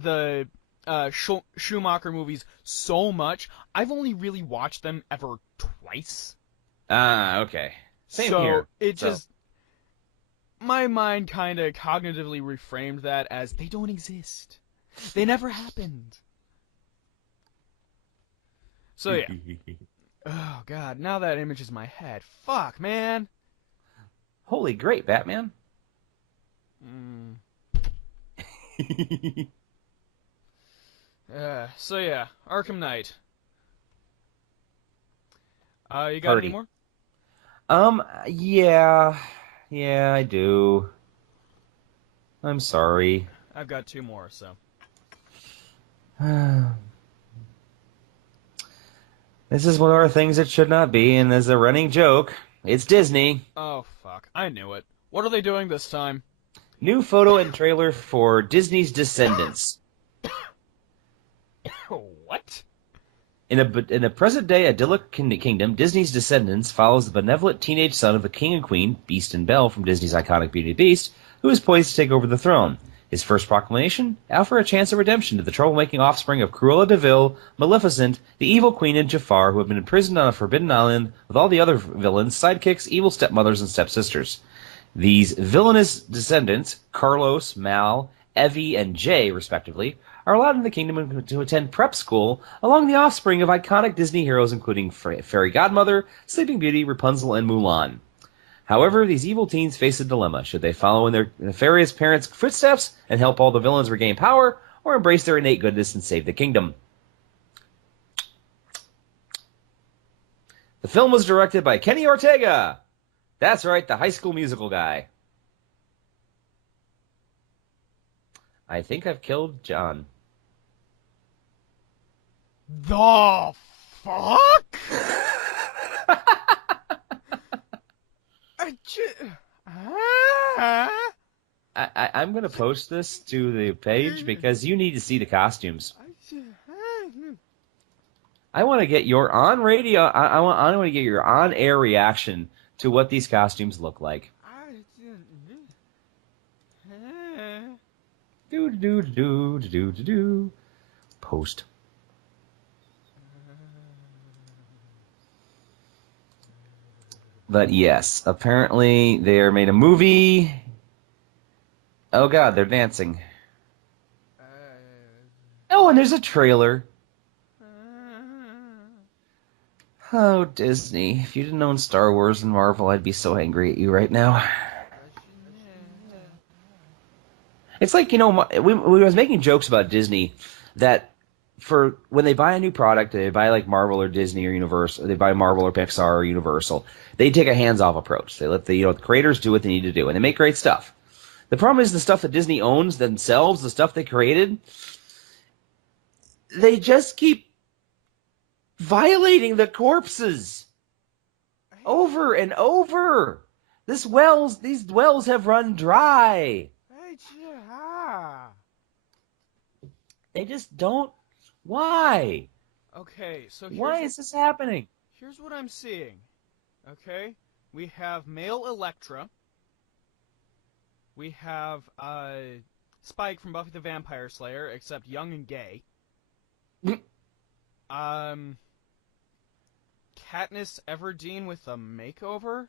the Schumacher movies so much. I've only really watched them ever twice. Ah, okay. Same here. Just... My mind kind of cognitively reframed that as they don't exist. They never happened. So yeah. Oh god, now that image is in my head. Fuck, man. Holy great, Batman. So yeah, Arkham Knight. You got any more? Yeah, I do. I'm sorry. I've got 2 more, so. This is one of our things that should not be, and as a running joke, it's Disney. Oh, fuck. I knew it. What are they doing this time? New photo and trailer for Disney's Descendants. What? In a present-day idyllic kingdom, Disney's Descendants follows the benevolent teenage son of the king and queen, Beast and Belle from Disney's iconic Beauty and the Beast, who is poised to take over the throne. His first proclamation? Offer a chance of redemption to the troublemaking offspring of Cruella de Vil, Maleficent, the evil queen, and Jafar, who have been imprisoned on a forbidden island with all the other villains, sidekicks, evil stepmothers, and stepsisters. These villainous descendants, Carlos, Mal, Evie, and Jay, respectively, are allowed in the kingdom to attend prep school along the offspring of iconic Disney heroes including Fairy Godmother, Sleeping Beauty, Rapunzel, and Mulan. However, these evil teens face a dilemma. Should they follow in their nefarious parents' footsteps and help all the villains regain power, or embrace their innate goodness and save the kingdom? The film was directed by Kenny Ortega. That's right, the High School Musical guy. I think I've killed John. The fuck? I'm going to post this to the page because you need to see the costumes. I want to get your on radio. I want to get your on air reaction to what these costumes look like. Do. Post. But yes, apparently they made a movie. Oh god, they're dancing. Oh, and there's a trailer. Oh, Disney. If you didn't own Star Wars and Marvel, I'd be so angry at you right now. It's like, we was making jokes about Disney that for when they buy a new product, they buy like Marvel or Disney or Universal, they buy Marvel or Pixar or Universal, they take a hands-off approach. They let the creators do what they need to do, and they make great stuff. The problem is the stuff that Disney owns themselves, the stuff they created, they just keep violating the corpses over and over. These wells have run dry. They just don't. Why? Okay, so why is this happening? Here's what I'm seeing. Okay, we have male Elektra. We have Spike from Buffy the Vampire Slayer, except young and gay. Katniss Everdeen with a makeover.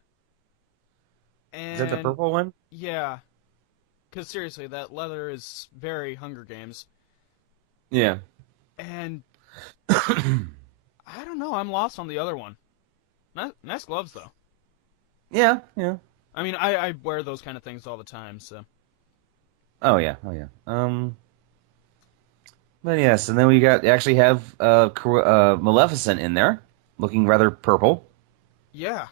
And is that the purple one? Yeah. Because seriously, that leather is very Hunger Games. Yeah. And I don't know, I'm lost on the other one. Nice gloves, though. Yeah. I mean, I wear those kind of things all the time, so. Oh yeah. But yes, and then we actually have Maleficent in there, looking rather purple. Yeah.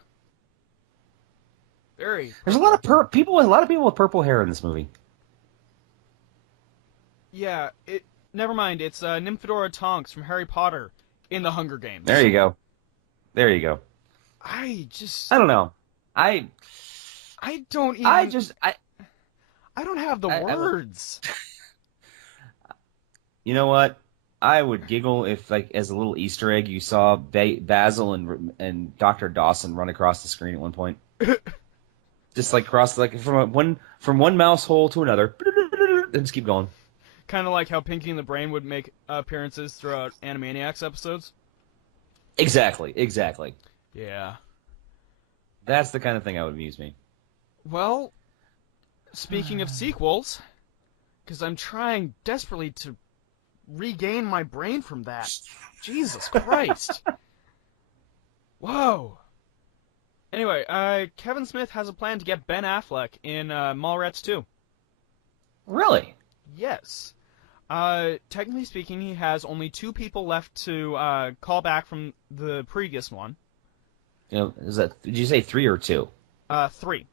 Very. There's a lot of people with purple hair in this movie. Yeah. Never mind. It's Nymphadora Tonks from Harry Potter in the Hunger Games. There you go. I don't know. I don't even. I don't have the words. You know what? I would giggle if, like, as a little Easter egg, you saw Basil and Dr. Dawson run across the screen at one point. Just like cross, like from one mouse hole to another, and just keep going. Kind of like how Pinky and the Brain would make appearances throughout Animaniacs episodes. Exactly. Yeah. That's the kind of thing that would amuse me. Well, speaking of sequels, because I'm trying desperately to regain my brain from that. Jesus Christ. Whoa. Anyway, Kevin Smith has a plan to get Ben Affleck in Mallrats 2. Really? Yes. Technically speaking, he has only 2 people left to call back from the previous one. Did you say 3 or 2? 3.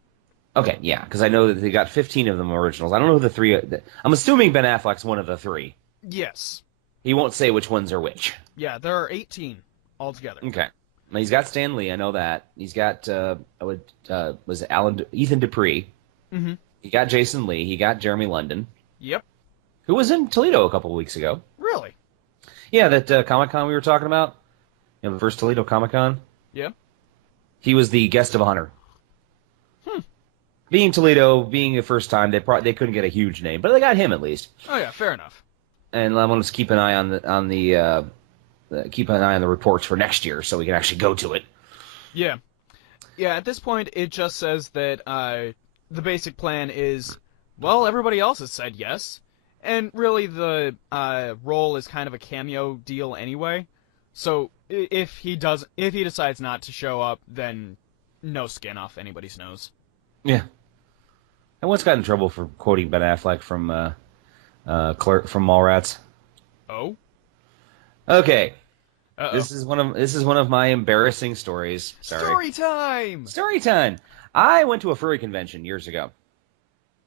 Okay, yeah, because I know that they got 15 of them originals. I don't know who the three. I'm assuming Ben Affleck's one of the three. Yes. He won't say which ones are which. Yeah, there are 18 altogether. Okay. Now, he's got Stan Lee, I know that. He's got was it Ethan Dupree. Mm-hmm. He got Jason Lee. He got Jeremy London, Yep. who was in Toledo a couple of weeks ago. Really? Yeah, that Comic-Con we were talking about. The first Toledo Comic-Con. Yep. He was the guest of honor. Hmm. Being Toledo, being the first time, they couldn't get a huge name, but they got him at least. Oh yeah, fair enough. And I'm going to keep an eye on the reports for next year so we can actually go to it. Yeah. Yeah, at this point, it just says that the basic plan is, well, everybody else has said yes. And really, the role is kind of a cameo deal anyway. So if he decides not to show up, then no skin off anybody's nose. Yeah. I once got in trouble for quoting Ben Affleck from from Mallrats. Oh? Okay. Uh-oh. This is one of my embarrassing stories. Sorry. Story time! Story time. I went to a furry convention years ago.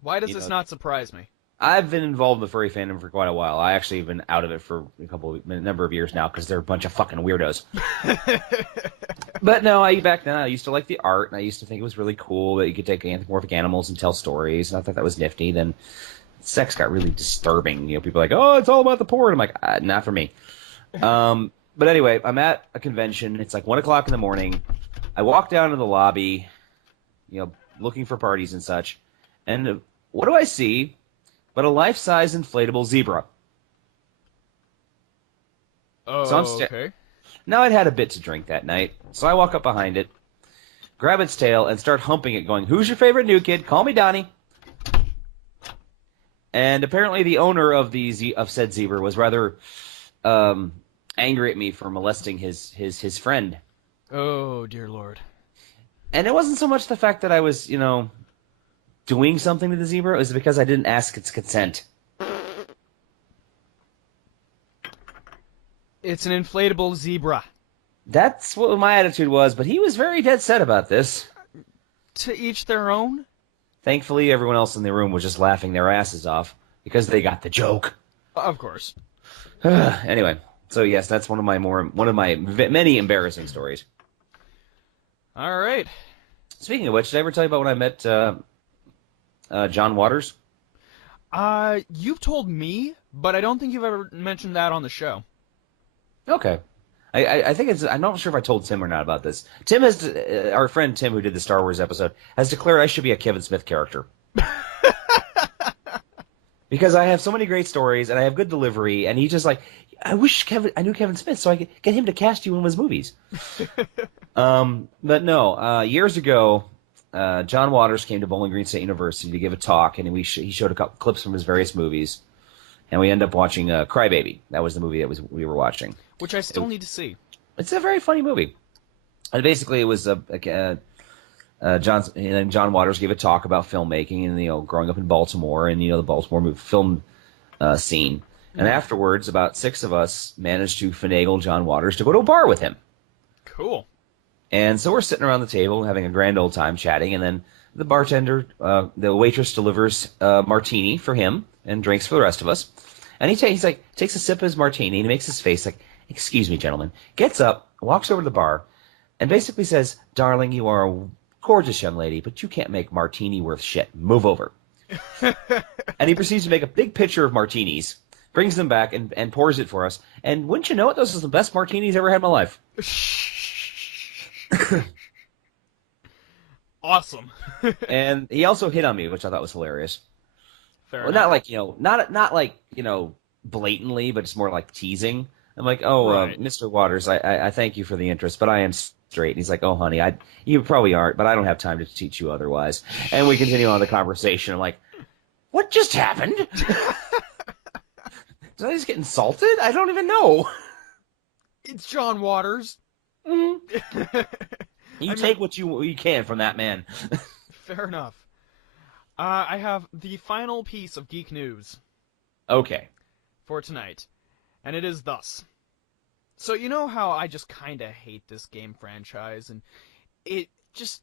Why does this not surprise me? I've been involved in the furry fandom for quite a while. I actually have been out of it for a number of years now because they're a bunch of fucking weirdos. But no, back then I used to like the art, and I used to think it was really cool that you could take anthropomorphic animals and tell stories, and I thought that was nifty. Then sex got really disturbing. People are like, oh, it's all about the porn. I'm like, not for me. But anyway, I'm at a convention. It's like 1 o'clock in the morning. I walk down to the lobby, looking for parties and such, and what do I see but a life-size inflatable zebra? Oh, so okay. Now I'd had a bit to drink that night, so I walk up behind it, grab its tail, and start humping it, going, "Who's your favorite new kid? Call me Donnie." And apparently the owner of said zebra was rather angry at me for molesting his friend. Oh, dear Lord. And it wasn't so much the fact that I was, doing something to the zebra. It was because I didn't ask its consent. It's an inflatable zebra. That's what my attitude was, but he was very dead set about this. To each their own? Thankfully, everyone else in the room was just laughing their asses off because they got the joke. Of course. Anyway, so yes, that's one of my many embarrassing stories. All right. Speaking of which, did I ever tell you about when I met John Waters? You've told me, but I don't think you've ever mentioned that on the show. Okay. I think I'm not sure if I told Tim or not about this. Tim has, our friend Tim who did the Star Wars episode, has declared I should be a Kevin Smith character. Because I have so many great stories and I have good delivery, and he just like, I wish I knew Kevin Smith so I could get him to cast you in his movies. But no, years ago, John Waters came to Bowling Green State University to give a talk, and he showed a couple clips from his various movies, and we ended up watching Crybaby. That was the movie we were watching. Which I still need to see. It's a very funny movie. And basically, it was John Waters gave a talk about filmmaking and growing up in Baltimore and the Baltimore film scene. And afterwards, about 6 of us managed to finagle John Waters to go to a bar with him. Cool. And so we're sitting around the table having a grand old time chatting, and then the bartender, the waitress delivers a martini for him and drinks for the rest of us. And he takes a sip of his martini and he makes his face like, "Excuse me, gentlemen," gets up, walks over to the bar, and basically says, "Darling, you are a gorgeous young lady, but you can't make martini worth shit. Move over." And he proceeds to make a big pitcher of martinis, brings them back and pours it for us. And wouldn't you know it, those are the best martinis I ever had in my life. Awesome. And he also hit on me, which I thought was hilarious. Fair Well, enough. not like blatantly, but it's more like teasing. I'm like, "Oh, Right. Mr. Waters, I thank you for the interest, but I am straight." And he's like, "Oh, honey, you probably aren't, but I don't have time to teach you otherwise." And we continue on the conversation. I'm like, "What just happened? Did I just get insulted? I don't even know." It's John Waters. Mm-hmm. Take what you can from that man. Fair enough. I have the final piece of geek news Okay. for tonight, and it is thus. So you know how I just kind of hate this game franchise, and it just...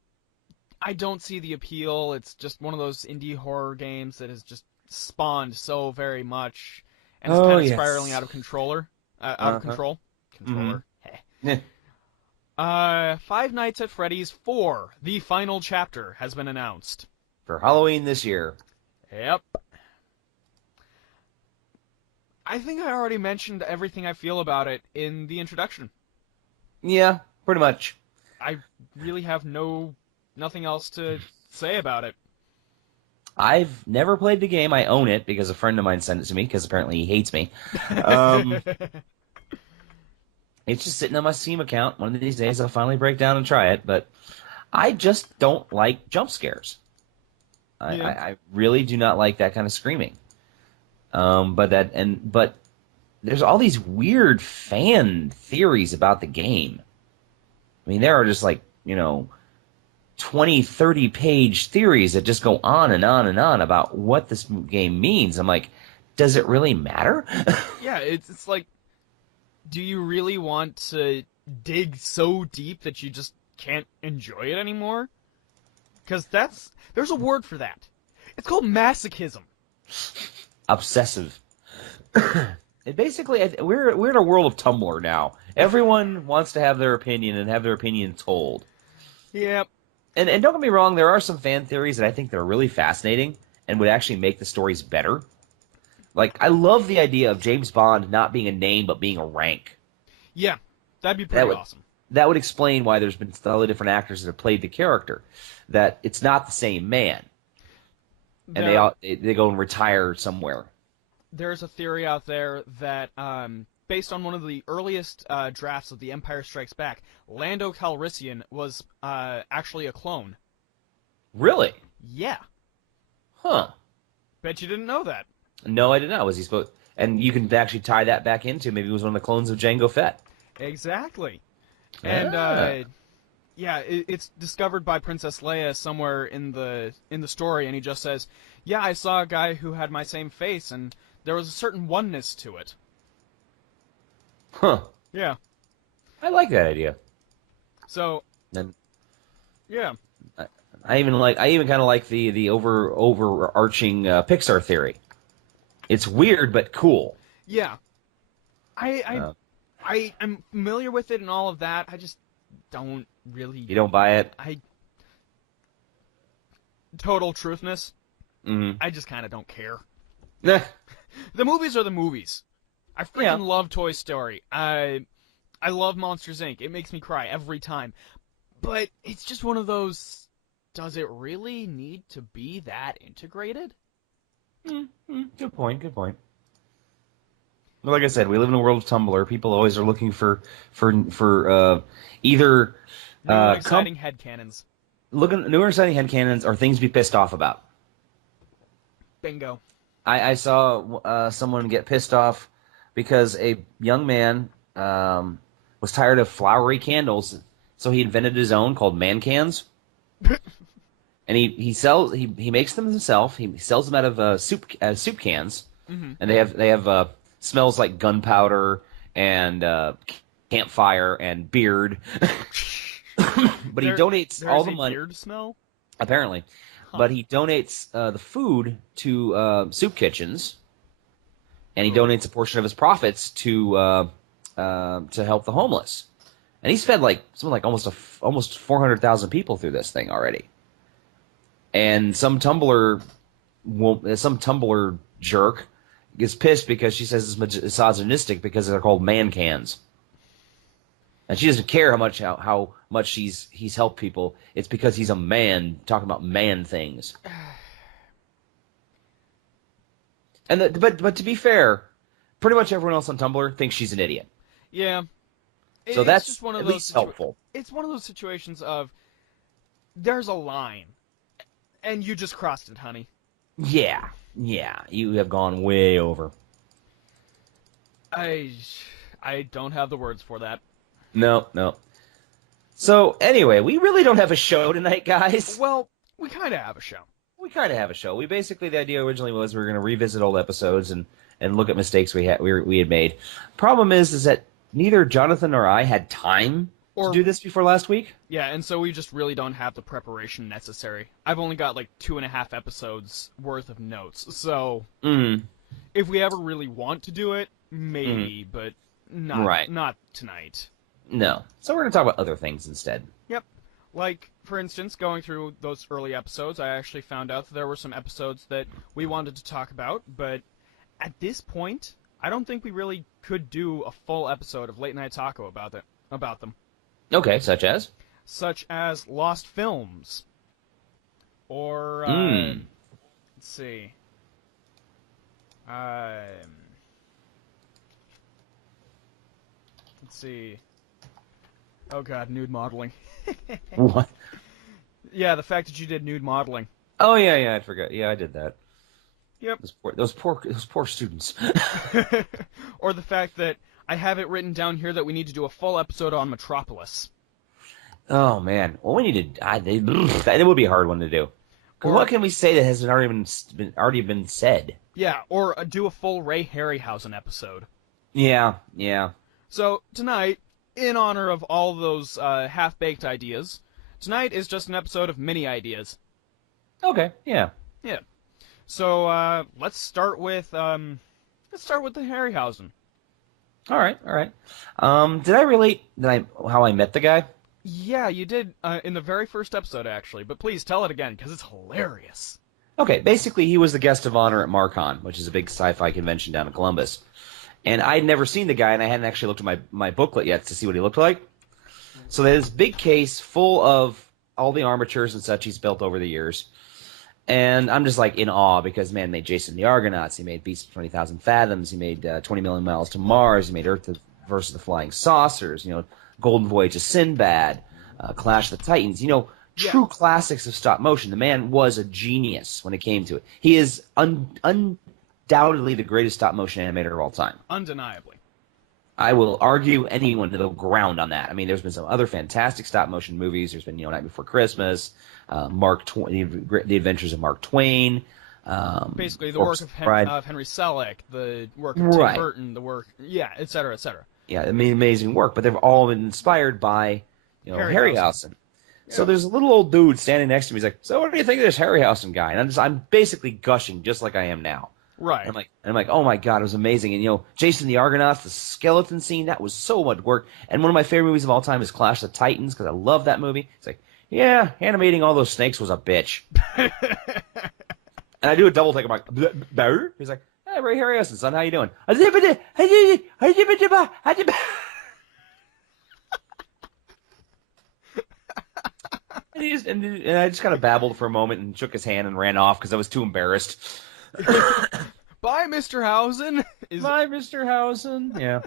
I don't see the appeal. It's just one of those indie horror games that has just spawned so very much, and it's Oh, kind of spiraling yes. out of control. Out of Uh-huh. control. Mm-hmm. Controller. Five Nights at Freddy's 4, the final chapter, has been announced. For Halloween this year. Yep. I think I already mentioned everything I feel about it in the introduction. Yeah, pretty much. I really have nothing else to say about it. I've never played the game. I own it because a friend of mine sent it to me because apparently he hates me. Um, it's just sitting on my Steam account. One of these days I'll finally break down and try it, but I just don't like jump scares. Yeah. I really do not like that kind of screaming. But there's all these weird fan theories about the game. I mean, there are just 20, 30 page theories that just go on and on and on about what this game means. I'm like, does it really matter? Yeah, it's like, do you really want to dig so deep that you just can't enjoy it anymore? Because there's a word for that. It's called masochism. Obsessive. Basically, we're in a world of Tumblr now. Everyone wants to have their opinion and have their opinion told. Yep. And don't get me wrong, there are some fan theories that I think that are really fascinating and would actually make the stories better. Like, I love the idea of James Bond not being a name but being a rank. Yeah, that'd be pretty awesome. That would explain why there's been all the different actors that have played the character. That it's not the same man. And they go and retire somewhere. There's a theory out there that, based on one of the earliest drafts of The Empire Strikes Back, Lando Calrissian was actually a clone. Really? Yeah. Huh. Bet you didn't know that. No, I did not. Was he supposed? And you can actually tie that back into maybe he was one of the clones of Jango Fett. Exactly. And yeah, it's discovered by Princess Leia somewhere in the story, and he just says, "Yeah, I saw a guy who had my same face, and there was a certain oneness to it." Huh. Yeah. I like that idea. So. And yeah. I even kind of like the overarching Pixar theory. It's weird but cool. Yeah. I am familiar with it and all of that. I just don't really. You don't buy it? Total truthness. Mm-hmm. I just kind of don't care. Nah. The movies are the movies. I freaking love Toy Story. I love Monsters, Inc. It makes me cry every time. But it's just one of those, does it really need to be that integrated? Good point. Well, like I said, we live in a world of Tumblr. People always are looking for either new exciting headcanons. Newer exciting headcanons or things to be pissed off about. Bingo. I saw someone get pissed off because a young man was tired of flowery candles, so he invented his own called man cans. And he makes them himself. He sells them out of soup cans, mm-hmm. and they have smells like gunpowder and campfire and beard. But he donates all the money. Beard smell? Apparently, but he donates the food to soup kitchens, and he donates a portion of his profits to help the homeless. And he's fed almost 400,000 people through this thing already. And some Tumblr jerk gets pissed because she says it's misogynistic because they're called man cans. And she doesn't care how much he's helped people. It's because he's a man talking about man things. But to be fair, pretty much everyone else on Tumblr thinks she's an idiot. Yeah. So that's just one of at least helpful. It's one of those situations of there's a line, and you just crossed it, honey. Yeah, you have gone way over. I don't have the words for that. No. So anyway, we really don't have a show tonight, guys. Well, we kind of have a show. We basically, the idea originally was we were going to revisit old episodes and look at mistakes we had made. Problem is that neither Jonathan nor I had time to do this before last week. Yeah, and so we just really don't have the preparation necessary. I've only got like 2.5 episodes worth of notes, so if we ever really want to do it, maybe, but not tonight. No. So we're going to talk about other things instead. Yep. Like, for instance, going through those early episodes, I actually found out that there were some episodes that we wanted to talk about, but at this point, I don't think we really could do a full episode of Late Night Taco about them. Okay, such as? Such as Lost Films. Or, let's see. Let's see. Oh god, nude modeling. What? Yeah, the fact that you did nude modeling. Oh yeah, I forgot. Yeah, I did that. Yep. Those poor students. Or the fact that I have it written down here that we need to do a full episode on Metropolis. Oh man, well we need to. That would be a hard one to do. What can we say that hasn't already been said? Yeah, or do a full Ray Harryhausen episode. Yeah. So tonight, in honor of all those half-baked ideas, tonight is just an episode of mini ideas. Okay. Yeah. Yeah. So let's start with the Harryhausen. All right. Did I relate how I met the guy? Yeah, you did in the very first episode, actually. But please tell it again, because it's hilarious. Okay, basically he was the guest of honor at MarCon, which is a big sci-fi convention down in Columbus. And I'd never seen the guy, and I hadn't actually looked at my booklet yet to see what he looked like. So there's this big case full of all the armatures and such he's built over the years. And I'm just like in awe because, man, made Jason the Argonauts, he made Beast of 20,000 Fathoms, he made 20 Million Miles to Mars, he made Earth versus the Flying Saucers, Golden Voyage of Sinbad, Clash of the Titans, true classics of stop motion. The man was a genius when it came to it. He is undoubtedly the greatest stop motion animator of all time. Undeniably. I will argue anyone to the ground on that. I mean, there's been some other fantastic stop motion movies. There's been, Night Before Christmas, The Adventures of Mark Twain. Basically, the work of Henry Selick, the work of Tim Burton, et cetera, et cetera. Yeah, amazing work, but they've all been inspired by, Harryhausen. Yeah. So there's a little old dude standing next to me. He's like, "So what do you think of this Harryhausen guy?" And I'm basically gushing just like I am now. Right. And I'm like, oh my god, it was amazing. And Jason the Argonauts, the skeleton scene, that was so much work. And one of my favorite movies of all time is Clash of the Titans because I love that movie. It's like, yeah, animating all those snakes was a bitch. And I do a double take. I'm like, Bear? He's like, hey, Ray Harryhausen, son, how you doing? And I just kind of babbled for a moment and shook his hand and ran off because I was too embarrassed. Bye, Mr. Hausen. Bye, Mr. Hausen. Yeah.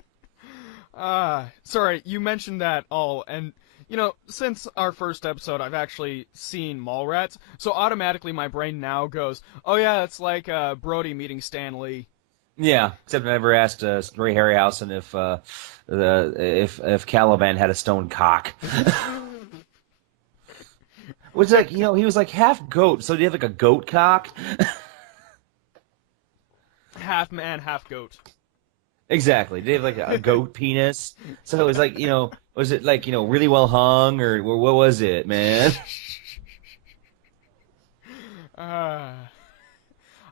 Sorry, you mentioned that all, and since our first episode, I've actually seen Mallrats, so automatically my brain now goes, oh yeah, it's like Brody meeting Stan Lee. Yeah, except I never asked Ray Harryhausen if Caliban had a stone cock. Which, he was like half goat, so do you have like a goat cock? Half man, half goat. Exactly. They have like a goat penis. So it was like, was it like, really well hung, or what was it, man? All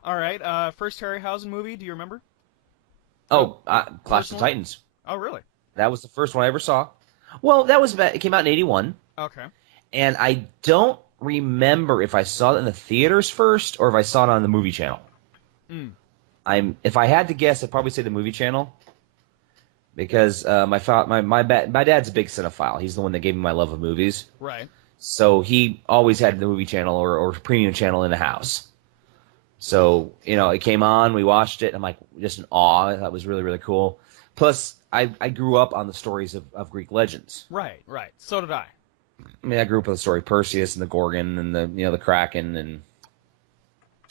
right. First Harryhausen movie, do you remember? Oh, Clash of the Titans. Oh, really? That was the first one I ever saw. Well, it came out in 1981. Okay. And I don't remember if I saw it in the theaters first or if I saw it on the movie channel. If I had to guess, I'd probably say the movie channel, because my dad's a big cinephile. He's the one that gave me my love of movies. Right. So he always had the movie channel or premium channel in the house. So it came on, we watched it. I'm like just in awe. I thought it was really, really cool. Plus, I grew up on the stories of Greek legends. Right. So did I. I mean, I grew up with the story of Perseus and the Gorgon and the Kraken, and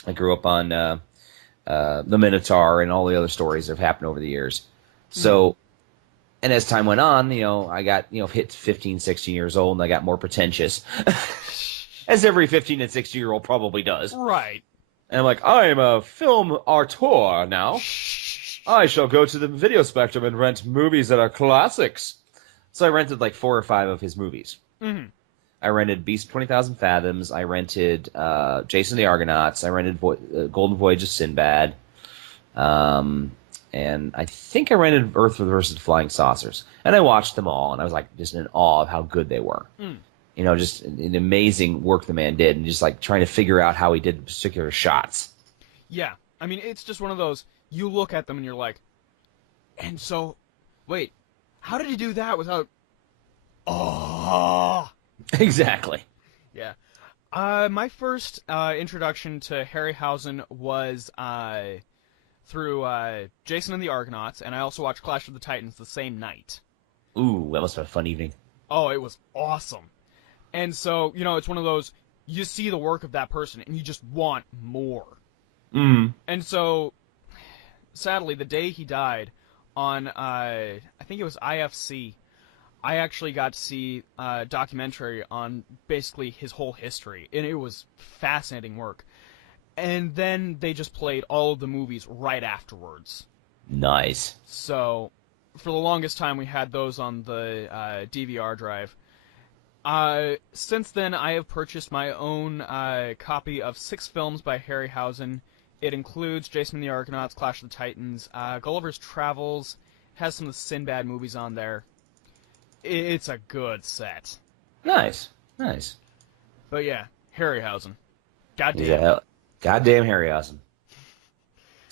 I grew up on the Minotaur and all the other stories that have happened over the years. So, and as time went on, I got, hit 15, 16 years old, and I got more pretentious. As every 15 and 16-year-old probably does. Right. And I'm like, I am a film auteur now. I shall go to the video spectrum and rent movies that are classics. So I rented like 4 or 5 of his movies. Mm-hmm. I rented Beast of 20,000 Fathoms. I rented Jason the Argonauts. I rented Golden Voyage of Sinbad. And I think I rented Earth versus Flying Saucers. And I watched them all, and I was like just in awe of how good they were. Mm. You know, just an amazing work the man did, and just like trying to figure out how he did particular shots. Yeah. I mean, it's just one of those, you look at them and you're like, and so, wait, how did he do that without... Oh! Exactly. Yeah. My first introduction to Harryhausen was through Jason and the Argonauts, and I also watched Clash of the Titans the same night. Ooh, that must have been a fun evening. Oh, it was awesome. And so, you know, it's one of those, you see the work of that person, and you just want more. Mm. And so, sadly, the day he died on, I think it was IFC, I actually got to see a documentary on basically his whole history, and it was fascinating work. And then they just played all of the movies right afterwards. Nice. So, for the longest time, we had those on the DVR drive. Since then, I have purchased my own copy of 6 films by Harryhausen. It includes Jason and the Argonauts, Clash of the Titans, Gulliver's Travels, has some of the Sinbad movies on there. It's a good set. Nice. Nice. But yeah, Harryhausen. Goddamn. Yeah, goddamn Harryhausen.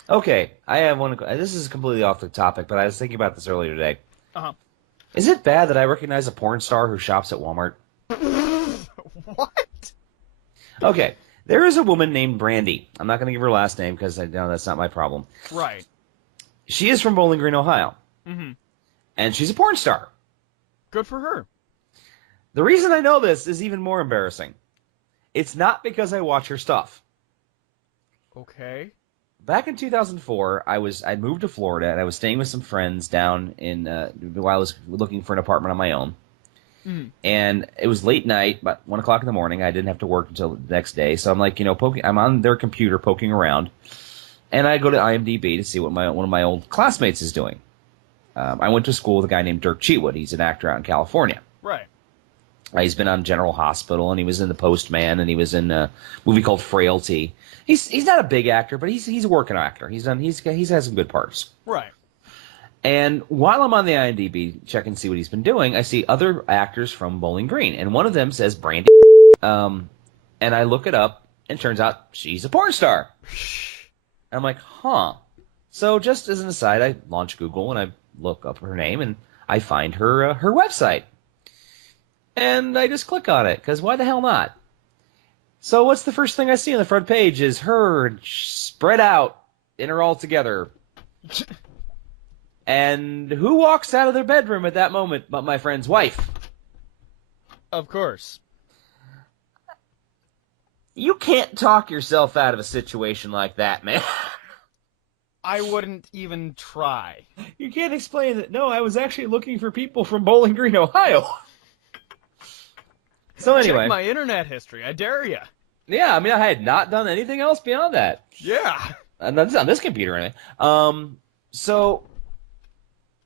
Okay, I have one. This is completely off the topic, but I was thinking about this earlier today. Uh-huh. Is it bad that I recognize a porn star who shops at Walmart? What? Okay, there is a woman named Brandy. I'm not going to give her last name because I know that's not my problem. Right. She is from Bowling Green, Ohio. Mm-hmm. And she's a porn star. Good for her. The reason I know this is even more embarrassing. It's not because I watch her stuff. Okay. Back in 2004, I moved to Florida, and I was staying with some friends down in while I was looking for an apartment on my own. Mm. And it was late night, about 1 o'clock in the morning. I didn't have to work until the next day, so I'm like, I'm on their computer poking around, and I go to IMDb to see what one of my old classmates is doing. I went to school with a guy named Dirk Cheatwood. He's an actor out in California. Right. He's been on General Hospital, and he was in The Postman, and he was in a movie called Frailty. He's not a big actor, but he's a working actor. He's had some good parts. Right. And while I'm on the IMDb checking to see what he's been doing, I see other actors from Bowling Green, and one of them says Brandy. And I look it up, and it turns out she's a porn star. And I'm like, huh. So just as an aside, I launch Google and I look up her name, and I find her website. And I just click on it, because why the hell not? So what's the first thing I see on the front page is her spread out in her all together. And who walks out of their bedroom at that moment but my friend's wife? Of course. You can't talk yourself out of a situation like that, man. I wouldn't even try. You can't explain that. No, I was actually looking for people from Bowling Green, Ohio. So anyway. Check my internet history. I dare ya. Yeah, I mean, I had not done anything else beyond that. Yeah. On this computer, anyway. So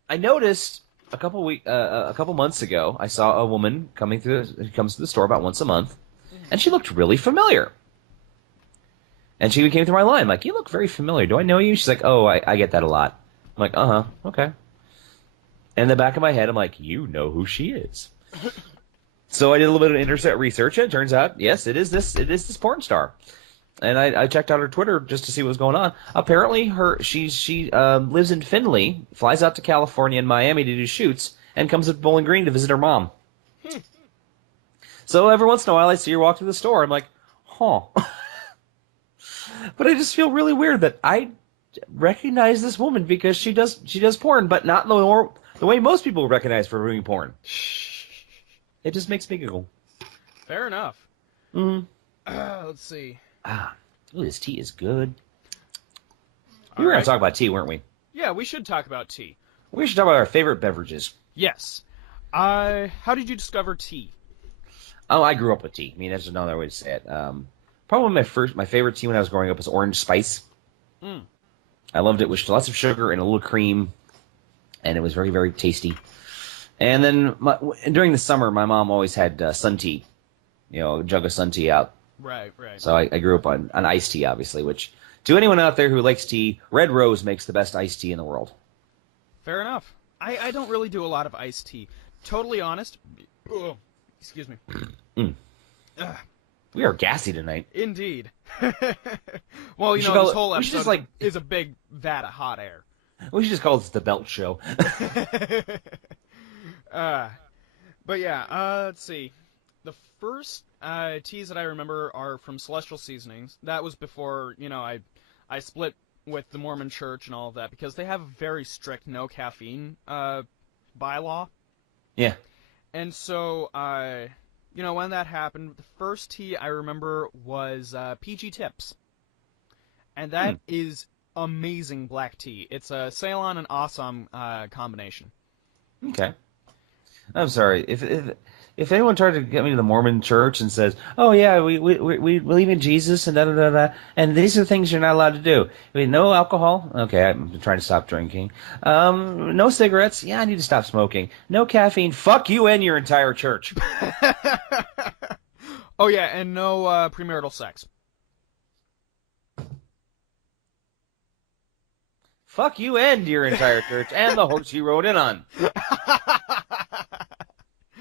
I noticed a couple months ago, I saw a woman comes to the store about once a month, and she looked really familiar. And she came through my line, like, you look very familiar. Do I know you? She's like, oh, I get that a lot. I'm like, uh-huh, okay. And in the back of my head, I'm like, you know who she is. So I did a little bit of internet research, and it turns out, yes, it is this porn star. And I checked out her Twitter just to see what was going on. Apparently, she lives in Findlay, flies out to California and Miami to do shoots, and comes to Bowling Green to visit her mom. So every once in a while, I see her walk through the store. I'm like, huh. But I just feel really weird that I recognize this woman because she does porn, but not the way most people recognize for doing porn. It just makes me giggle. Fair enough. Mm-hmm. Let's see. Ooh, this tea is good. We were going to talk about tea, weren't we? Yeah, we should talk about tea. We should talk about our favorite beverages. Yes. How did you discover tea? Oh, I grew up with tea. I mean, that's another way to say it. Probably my favorite tea when I was growing up was Orange Spice. Mm. I loved it with lots of sugar and a little cream, and it was very, very tasty. And then during the summer, my mom always had sun tea, a jug of sun tea out. Right, right. So I grew up on iced tea, obviously, which, to anyone out there who likes tea, Red Rose makes the best iced tea in the world. Fair enough. I don't really do a lot of iced tea. Totally honest. Ugh, excuse me. We are gassy tonight. Indeed. Well, this whole episode is a big vat of hot air. We should just call this the Belt Show. But yeah, let's see. The first teas that I remember are from Celestial Seasonings. That was before, I split with the Mormon Church and all of that, because they have a very strict no caffeine bylaw. Yeah. And so, when that happened, the first tea I remember was PG Tips. And that is amazing black tea. It's a Ceylon and Assam combination. Okay. I'm sorry. If anyone tried to get me to the Mormon Church and says, "Oh yeah, we believe in Jesus and da da da da, and these are things you're not allowed to do. I mean, no alcohol. Okay, I'm trying to stop drinking. No cigarettes. Yeah, I need to stop smoking. No caffeine. Fuck you and your entire church." Oh yeah, and no premarital sex. Fuck you and your entire church and the horse you rode in on.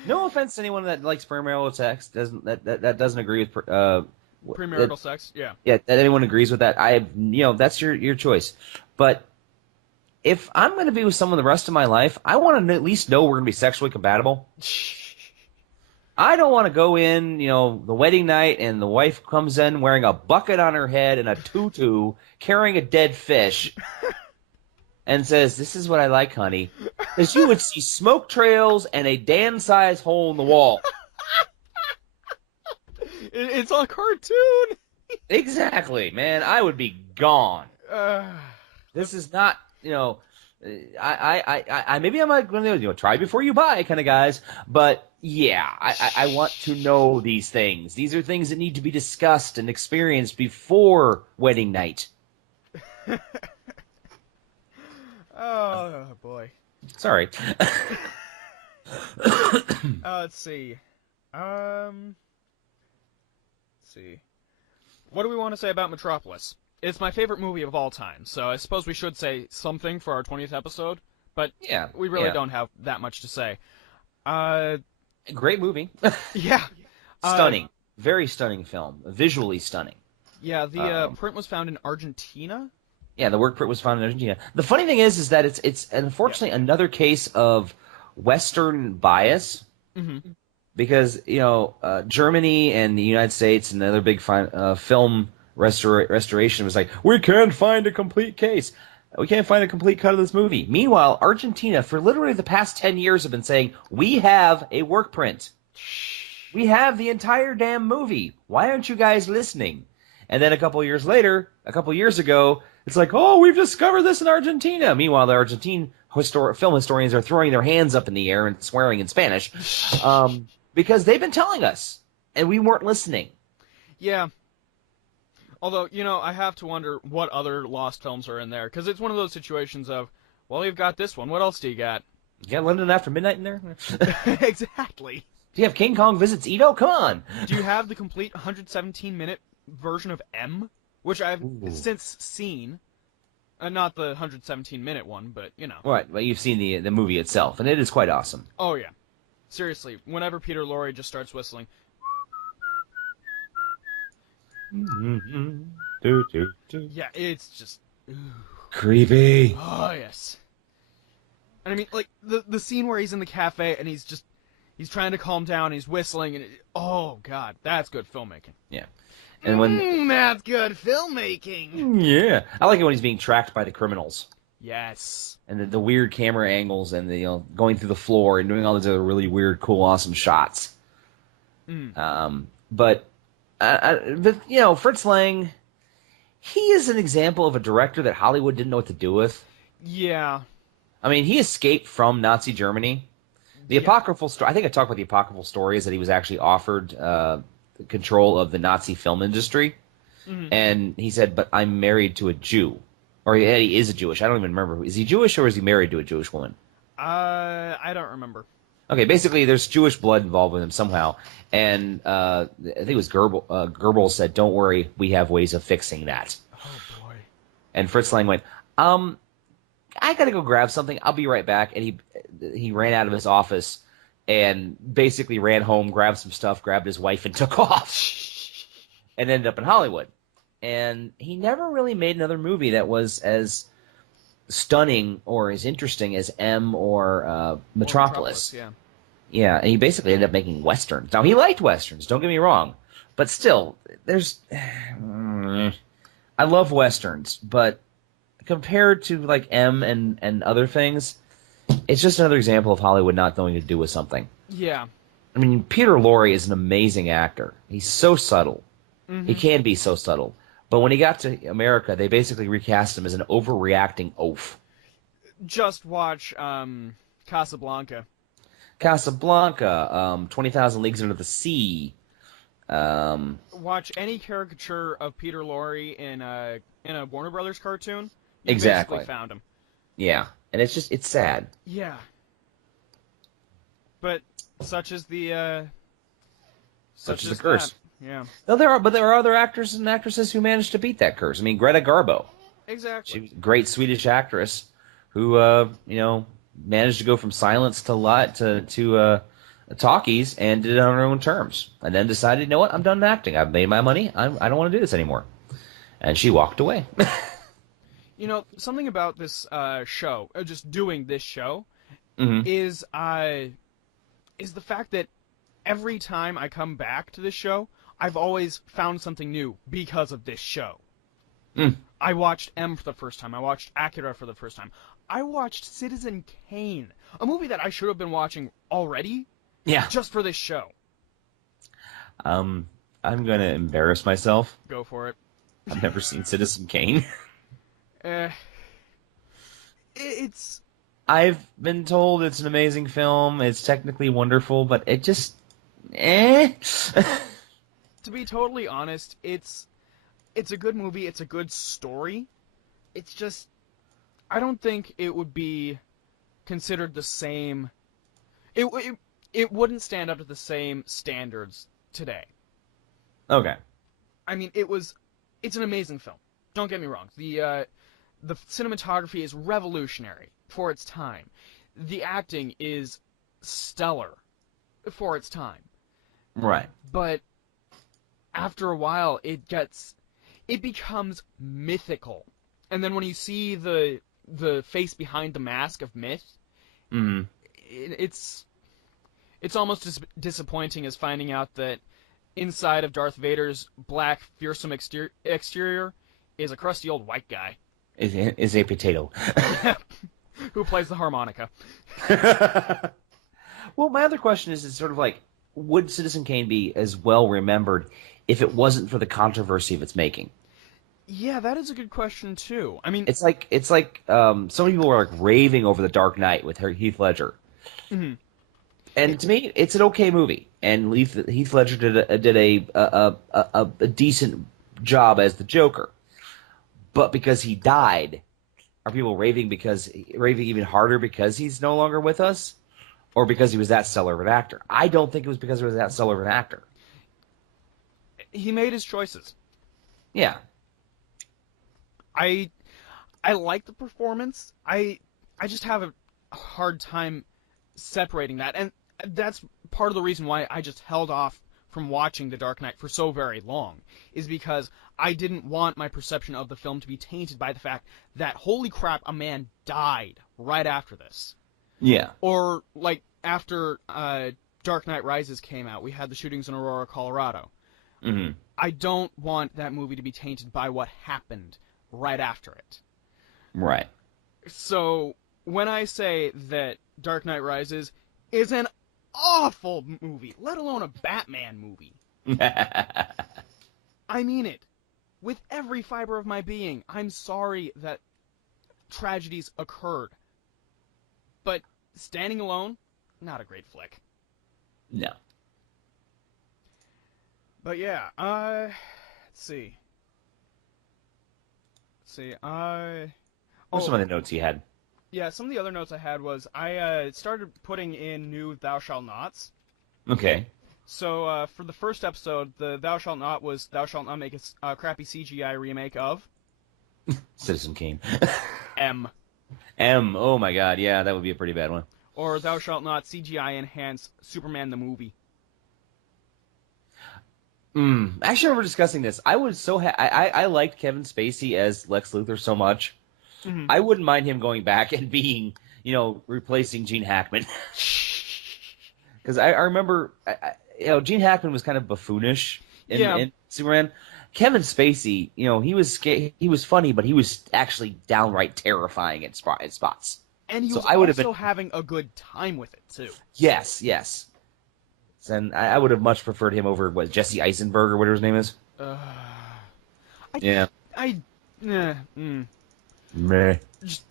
No offense to anyone that likes premarital sex, that doesn't agree with premarital sex. Yeah. Yeah, that anyone agrees with that. That's your choice. But if I'm going to be with someone the rest of my life, I want to at least know we're going to be sexually compatible. I don't want to go in, the wedding night and the wife comes in wearing a bucket on her head and a tutu, carrying a dead fish. And says, "This is what I like, honey." Because you would see smoke trails and a Dan-sized hole in the wall. It's a cartoon. Exactly, man. I would be gone. This is not, I maybe I'm not going to try before you buy kind of guys, but yeah, I want to know these things. These are things that need to be discussed and experienced before wedding night. Oh, boy. Sorry. Let's see. Let's see. What do we want to say about Metropolis? It's my favorite movie of all time, so I suppose we should say something for our 20th episode, but yeah, we really don't have that much to say. Great movie. Yeah. Stunning. Very stunning film. Visually stunning. Yeah, the print was found in Argentina. Yeah, the work print was found in Argentina. The funny thing is that it's unfortunately another case of Western bias, because Germany and the United States and the other big film restoration was like, we can't find a complete case, we can't find a complete cut of this movie. Meanwhile, Argentina for literally the past 10 years have been saying, we have a work print, we have the entire damn movie. Why aren't you guys listening? And then a couple years ago. It's like, oh, we've discovered this in Argentina. Meanwhile, the Argentine film historians are throwing their hands up in the air and swearing in Spanish because they've been telling us, and we weren't listening. Yeah. Although, I have to wonder what other lost films are in there, because it's one of those situations of, well, you've got this one. What else do you got? You got London After Midnight in there? Exactly. Do you have King Kong Visits Edo? Come on. Do you have the complete 117-minute version of M? Which I've since seen. Not the 117-minute one, but, Right, well, you've seen the movie itself, and it is quite awesome. Oh, yeah. Seriously, whenever Peter Lorre just starts whistling. Yeah, it's just... creepy. Oh, yes. And I mean, like, the scene where he's in the cafe, and he's trying to calm down, he's whistling, and oh, God, that's good filmmaking. Yeah. And when that's good filmmaking. Yeah, I like it when he's being tracked by the criminals. Yes. And the weird camera angles and the going through the floor and doing all these other really weird, cool, awesome shots. But Fritz Lang, he is an example of a director that Hollywood didn't know what to do with. Yeah. I mean, he escaped from Nazi Germany. The apocryphal story. I think I talked about the apocryphal story is that he was actually offered control of the Nazi film industry, and he said, "But I'm married to a Jew," or he is a Jewish. I don't even remember. Is he Jewish or is he married to a Jewish woman? I don't remember. Okay, basically, there's Jewish blood involved with him somehow, and I think it was Goebbels said, "Don't worry, we have ways of fixing that." Oh boy. And Fritz Lang went, I gotta go grab something. I'll be right back. And he ran out of his office and basically ran home, grabbed some stuff, grabbed his wife, and took off, and ended up in Hollywood. And he never really made another movie that was as stunning or as interesting as M or Metropolis. Yeah. Yeah, and he basically ended up making westerns. Now, he liked westerns, don't get me wrong, but still, there's I love westerns, but compared to like M and other things, it's just another example of Hollywood not knowing what to do with something. Yeah. I mean, Peter Lorre is an amazing actor. He's so subtle. Mm-hmm. He can be so subtle. But when he got to America, they basically recast him as an overreacting oaf. Just watch Casablanca. Casablanca, 20,000 Leagues Under the Sea. Watch any caricature of Peter Lorre in a Warner Brothers cartoon. You Exactly. basically found him. Yeah, and it's sad. Yeah. But such is the Such is the curse. That. Yeah. No, there are other actors and actresses who managed to beat that curse. I mean, Greta Garbo. Exactly. She was a great Swedish actress who managed to go from silence to talkies and did it on her own terms, and then decided, you know what, I'm done acting. I've made my money. I don't want to do this anymore, and she walked away. You know, something about this show, just doing this show, mm-hmm. is the fact that every time I come back to this show, I've always found something new because of this show. Mm. I watched M for the first time. I watched Acura for the first time. I watched Citizen Kane, a movie that I should have been watching already, yeah, just for this show. I'm gonna embarrass myself. Go for it. I've never seen Citizen Kane. It's... I've been told it's an amazing film. It's technically wonderful, but it just... To be totally honest, it's a good movie. It's a good story. It's just... I don't think it would be considered the same... It wouldn't stand up to the same standards today. Okay. I mean, it's an amazing film. Don't get me wrong. The cinematography is revolutionary for its time. The acting is stellar for its time. Right. But after a while, it becomes mythical. And then when you see the face behind the mask of myth, mm-hmm. it's almost as disappointing as finding out that inside of Darth Vader's black, fearsome exterior is a crusty old white guy. Is a potato. Who plays the harmonica. Well, my other question is sort of like, would Citizen Kane be as well remembered if it wasn't for the controversy of its making? Yeah, that is a good question too. I mean, it's like some people were like raving over The Dark Knight with Heath Ledger, mm-hmm. and to me, it's an okay movie. And Heath Ledger did a decent job as the Joker. But because he died, are people raving even harder because he's no longer with us? Or because he was that stellar of an actor? I don't think it was because he was that stellar of an actor. He made his choices. Yeah. I like the performance. I just have a hard time separating that. And that's part of the reason why I just held off from watching The Dark Knight for so very long, is because I didn't want my perception of the film to be tainted by the fact that, holy crap, a man died right after this. Yeah. Or, like, after Dark Knight Rises came out, we had the shootings in Aurora, Colorado. Mm-hmm. I don't want that movie to be tainted by what happened right after it. Right. So, when I say that Dark Knight Rises is an awful movie, let alone a Batman movie. I mean it. With every fiber of my being, I'm sorry that tragedies occurred. But standing alone, not a great flick. No. But yeah, let's see. What are some of the notes you had? Yeah, some of the other notes I had was I started putting in new Thou Shalt Nots. Okay. So for the first episode, the Thou Shalt Not was Thou Shalt Not make a crappy CGI remake of Citizen Kane. M. M. Oh my God, yeah, that would be a pretty bad one. Or Thou Shalt Not CGI enhance Superman the movie. Actually, I remember discussing this. I was so I liked Kevin Spacey as Lex Luthor so much. Mm-hmm. I wouldn't mind him going back and being, replacing Gene Hackman. Because I remember, Gene Hackman was kind of buffoonish in Superman. Kevin Spacey, he was funny, but he was actually downright terrifying at spots. And he was also having a good time with it too. Yes. And I would have much preferred him over Jesse Eisenberg or whatever his name is. Meh. Just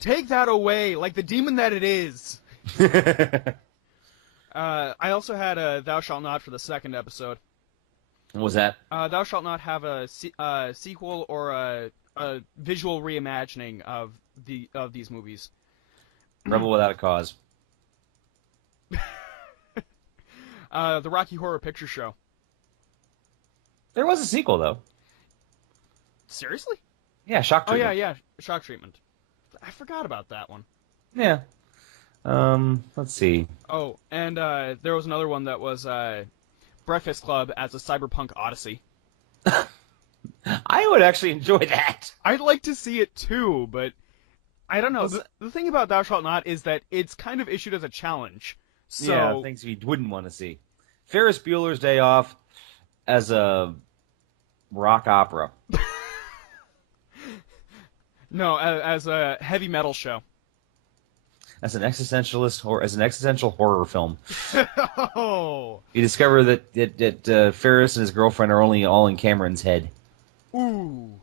take that away, like the demon that it is. I also had a Thou Shalt Not for the second episode. What was that? Thou Shalt Not have a sequel or a visual reimagining of these movies. Rebel Without a Cause. The Rocky Horror Picture Show. There was a sequel, though. Seriously? Yeah, Shock Treatment. Oh, yeah, Shock Treatment. I forgot about that one. Yeah. Let's see. Oh, and there was another one that was Breakfast Club as a Cyberpunk Odyssey. I would actually enjoy that. I'd like to see it too, but I don't know. The thing about Thou Shalt Not is that it's kind of issued as a challenge. So, yeah, things you wouldn't want to see. Ferris Bueller's Day Off as a rock opera. No, as a heavy metal show. As an existential horror film. Oh. You discover that Ferris and his girlfriend are only all in Cameron's head. Ooh.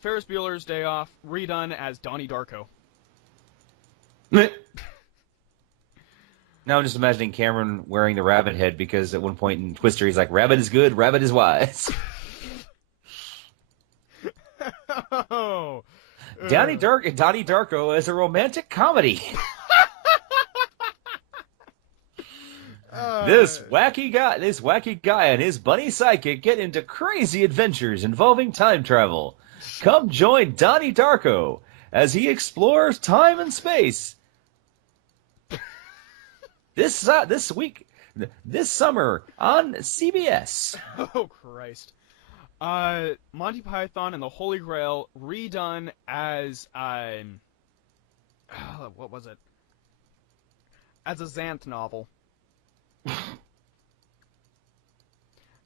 Ferris Bueller's Day Off redone as Donnie Darko. Now I'm just imagining Cameron wearing the rabbit head because at one point in Twister he's like, "Rabbit is good, rabbit is wise." Oh. Donnie Darko is a romantic comedy. This wacky guy and his bunny sidekick get into crazy adventures involving time travel. Come join Donnie Darko as he explores time and space. This summer on CBS. Oh Christ. Monty Python and the Holy Grail redone as what was it? As a Xanth novel.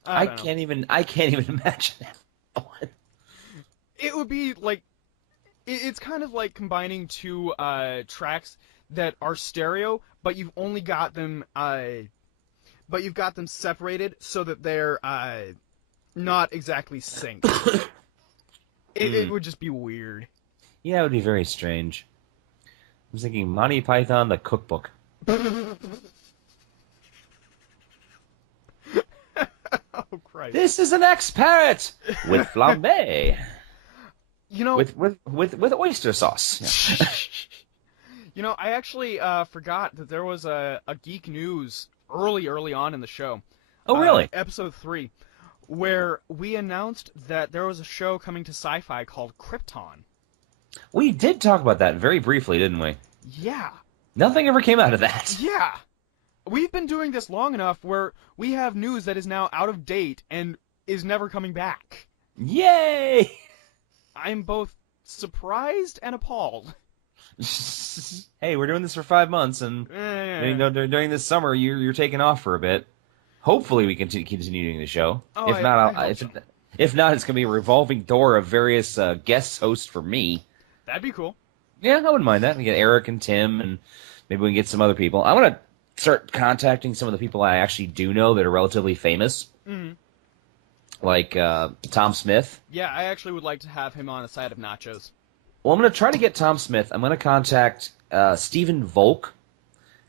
I can't even imagine that one. It would be like it's kind of like combining two tracks that are stereo, but you've only got them separated so that they're not exactly synced. It would just be weird. Yeah, it would be very strange. I was thinking Monty Python the Cookbook. Oh Christ! This is an ex-parrot with flambe. With oyster sauce. Yeah. I actually forgot that there was a Geek News early on in the show. Oh, really? Episode 3, where we announced that there was a show coming to Sci-Fi called Krypton. We did talk about that very briefly, didn't we? Yeah. Nothing ever came out of that. Yeah. We've been doing this long enough where we have news that is now out of date and is never coming back. Yay! I'm both surprised and appalled. Hey, we're doing this for 5 months, and during this summer, you're taking off for a bit. Hopefully, we can continue doing the show. Oh, If not, it's going to be a revolving door of various guest hosts for me. That'd be cool. Yeah, I wouldn't mind that. We get Eric and Tim, and maybe we can get some other people. I want to start contacting some of the people I actually do know that are relatively famous. Mm-hmm. Like Tom Smith. Yeah, I actually would like to have him on a side of nachos. Well, I'm going to try to get Tom Smith. I'm going to contact Stephen Volk,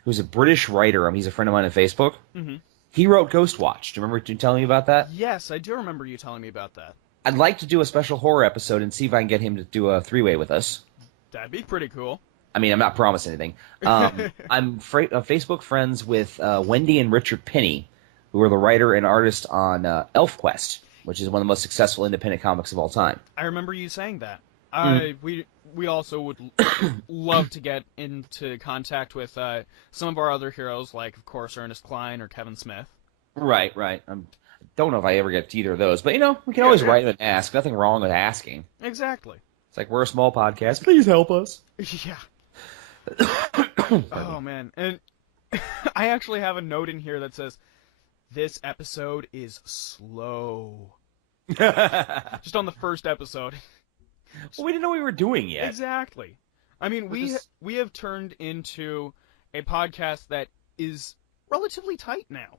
who's a British writer. He's a friend of mine on Facebook. Mm-hmm. He wrote Ghostwatch. Do you remember telling me about that? Yes, I do remember you telling me about that. I'd like to do a special horror episode and see if I can get him to do a three-way with us. That'd be pretty cool. I mean, I'm not promising anything. I'm Facebook friends with Wendy and Richard Penny, who are the writer and artist on ElfQuest, which is one of the most successful independent comics of all time. I remember you saying that. We also would love to get into contact with some of our other heroes, like, of course, Ernest Cline or Kevin Smith. Right. I don't know if I ever get to either of those, but, we can always write and ask. Nothing wrong with asking. Exactly. It's like, we're a small podcast. Please help us. Yeah. Oh, man. And I actually have a note in here that says, this episode is slow. Just on the first episode. Well, we didn't know we were doing yet. Exactly. I mean, we have turned into a podcast that is relatively tight now.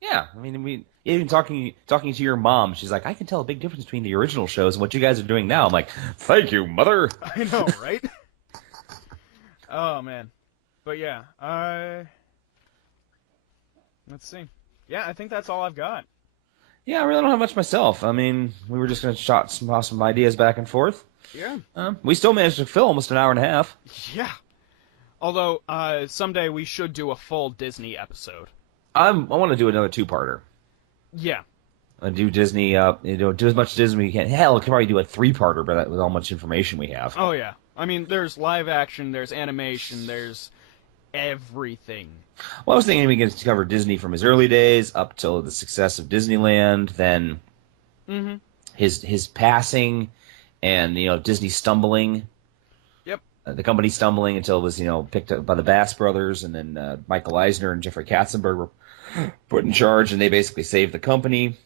Yeah, I mean, even talking to your mom, she's like, I can tell a big difference between the original shows and what you guys are doing now. I'm like, thank you, mother. I know, right? Oh, man. But yeah, let's see. Yeah, I think that's all I've got. Yeah, I really don't have much myself. I mean, we were just going to shot some ideas back and forth. Yeah. We still managed to fill almost an hour and a half. Yeah. Although, someday we should do a full Disney episode. I want to do another two-parter. Yeah. Do Disney, do as much Disney as we can. Hell, we could probably do a three-parter, but with all much information we have. Oh, yeah. I mean, there's live action, there's animation, there's everything. Well, I was thinking we could cover Disney from his early days up till the success of Disneyland, then his passing, and Disney stumbling. Yep. The company stumbling until it was picked up by the Bass brothers, and then Michael Eisner and Jeffrey Katzenberg were put in charge, and they basically saved the company.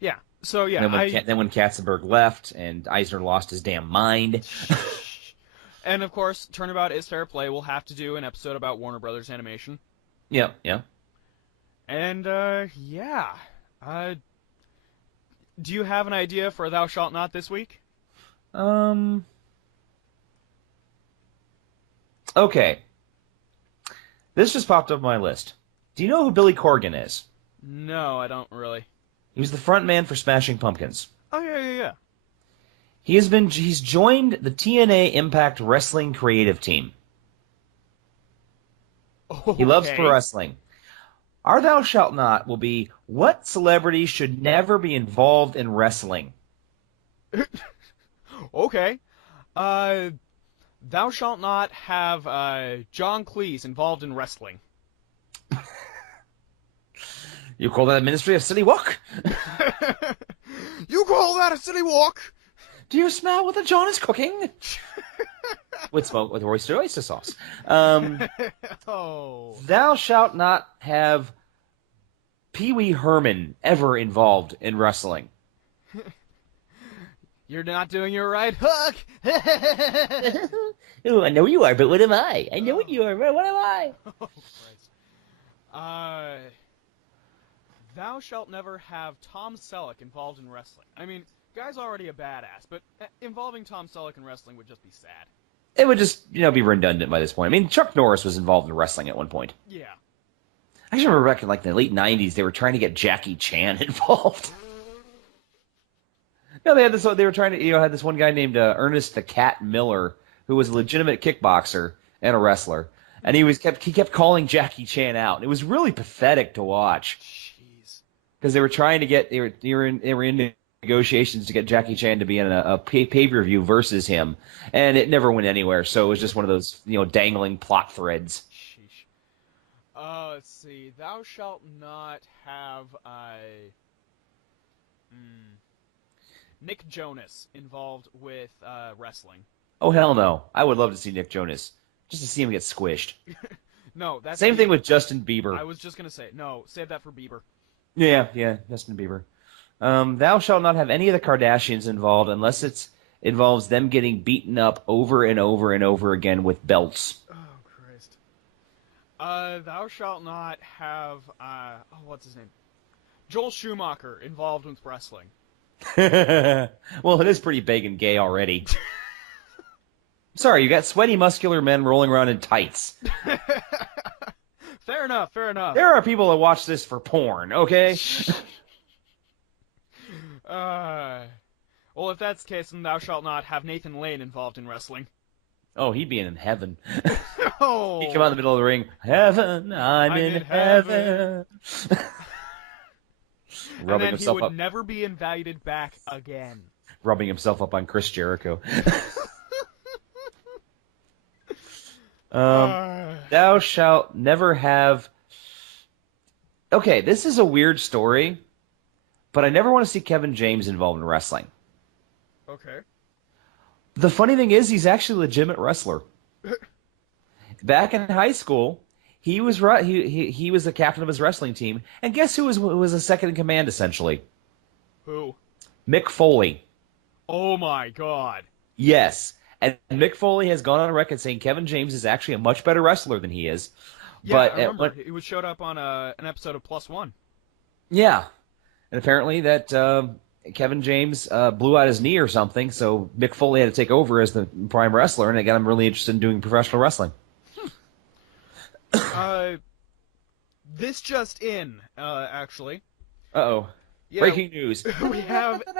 Yeah. So yeah. Then when Katzenberg left, and Eisner lost his damn mind. And of course, Turnabout is Fair Play. We'll have to do an episode about Warner Brothers Animation. Yeah. And yeah. Do you have an idea for Thou Shalt Not this week? Okay. This just popped up on my list. Do you know who Billy Corgan is? No, I don't really. He was the front man for Smashing Pumpkins. Oh, yeah. He's joined the TNA Impact Wrestling creative team. Okay. He loves pro wrestling. Our Thou Shalt Not will be, what celebrity should never be involved in wrestling? Okay. Thou Shalt Not have John Cleese involved in wrestling. You call that a ministry of silly walk? You call that a silly walk? Do you smell what the John is cooking? With oyster sauce. Oh. Thou shalt not have Pee Wee Herman ever involved in wrestling. You're not doing your right hook. Ooh, I know you are, but what am I? I know what you are, but what am I? Oh, Christ. Thou shalt never have Tom Selleck involved in wrestling. I mean, guy's already a badass, but involving Tom Selleck in wrestling would just be sad. It would just, be redundant by this point. I mean, Chuck Norris was involved in wrestling at one point. Yeah. I actually remember back in, the late 90s, they were trying to get Jackie Chan involved. No, they had this. They were trying to, had this one guy named Ernest the Cat Miller, who was a legitimate kickboxer and a wrestler, and he kept calling Jackie Chan out. It was really pathetic to watch. Jeez. Because they were trying to get, they were in negotiations to get Jackie Chan to be in a pay-per-view versus him, and it never went anywhere. So it was just one of those, dangling plot threads. Sheesh. Let's see. Thou shalt not have Nick Jonas involved with wrestling. Oh, hell no. I would love to see Nick Jonas. Just to see him get squished. No, that's... Same thing with Justin Bieber. I was just going to say, no, save that for Bieber. Yeah, Justin Bieber. Thou shalt not have any of the Kardashians involved unless it involves them getting beaten up over and over and over again with belts. Oh, Christ. Thou shalt not have, what's his name? Joel Schumacher involved with wrestling. Well, it is pretty big and gay already. Sorry, you got sweaty, muscular men rolling around in tights. Fair enough. There are people that watch this for porn, okay? Well, if that's the case, then thou shalt not have Nathan Lane involved in wrestling. Oh, he'd be in heaven. Oh. He'd come out in the middle of the ring. Heaven, I'm in heaven. And then he would never be invited back again. Rubbing himself up on Chris Jericho. Thou shalt never have... Okay, this is a weird story, but I never want to see Kevin James involved in wrestling. Okay. The funny thing is, he's actually a legitimate wrestler. Back in high school, he was he was the captain of his wrestling team, and guess who was a second in command, essentially? Who? Mick Foley. Oh my God. Yes, and Mick Foley has gone on record saying Kevin James is actually a much better wrestler than he is. Yeah, but I remember. He showed up on an episode of Plus One. Yeah, and apparently that Kevin James blew out his knee or something, so Mick Foley had to take over as the prime wrestler, and it got him really interested in doing professional wrestling. This just in, actually. Uh-oh. Yeah, breaking news. We have a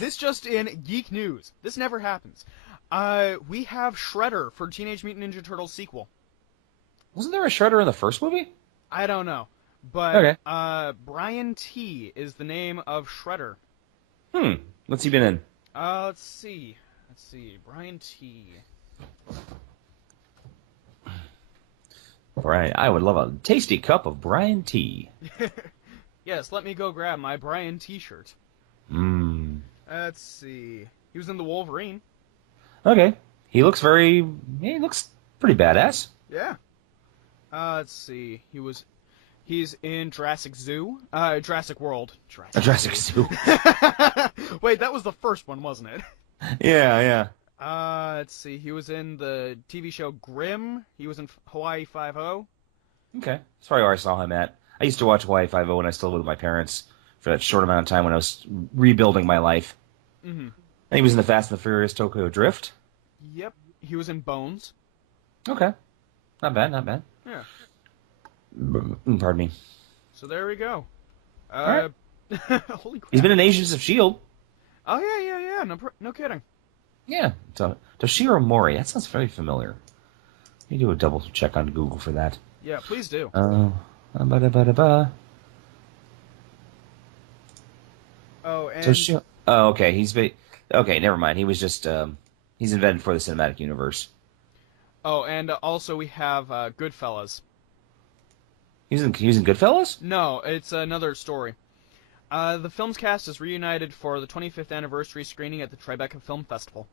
this just in geek news. This never happens. We have Shredder for Teenage Mutant Ninja Turtles sequel. Wasn't there a Shredder in the first movie? I don't know. But okay. Brian T. is the name of Shredder. What's he been in? Let's see. Brian T. Brian, I would love a tasty cup of Brian T. Yes, let me go grab my Brian T-shirt. Let's see. He was in the Wolverine. Okay. He looks pretty badass. Yeah. Let's see. He's in Jurassic Zoo. Jurassic World. Jurassic Zoo. Wait, that was the first one, wasn't it? Yeah. Let's see. He was in the TV show Grimm. He was in Hawaii Five-0. Okay. That's probably where I saw him at. I used to watch Hawaii Five-0 when I was still with my parents for that short amount of time when I was rebuilding my life. Mm-hmm. And he was in the Fast and the Furious Tokyo Drift. Yep. He was in Bones. Okay. Not bad. Yeah. Pardon me. So there we go. Right. Holy crap. He's been in Agents of S.H.I.E.L.D. Oh, yeah. No kidding. Yeah. Toshiro Mori. That sounds very familiar. Let me do a double check on Google for that. Yeah, please do. Oh, and... okay. Okay, never mind. He was just... he's invented for the cinematic universe. Oh, and also we have Goodfellas. He was in Goodfellas? No, it's another story. The film's cast is reunited for the 25th anniversary screening at the Tribeca Film Festival.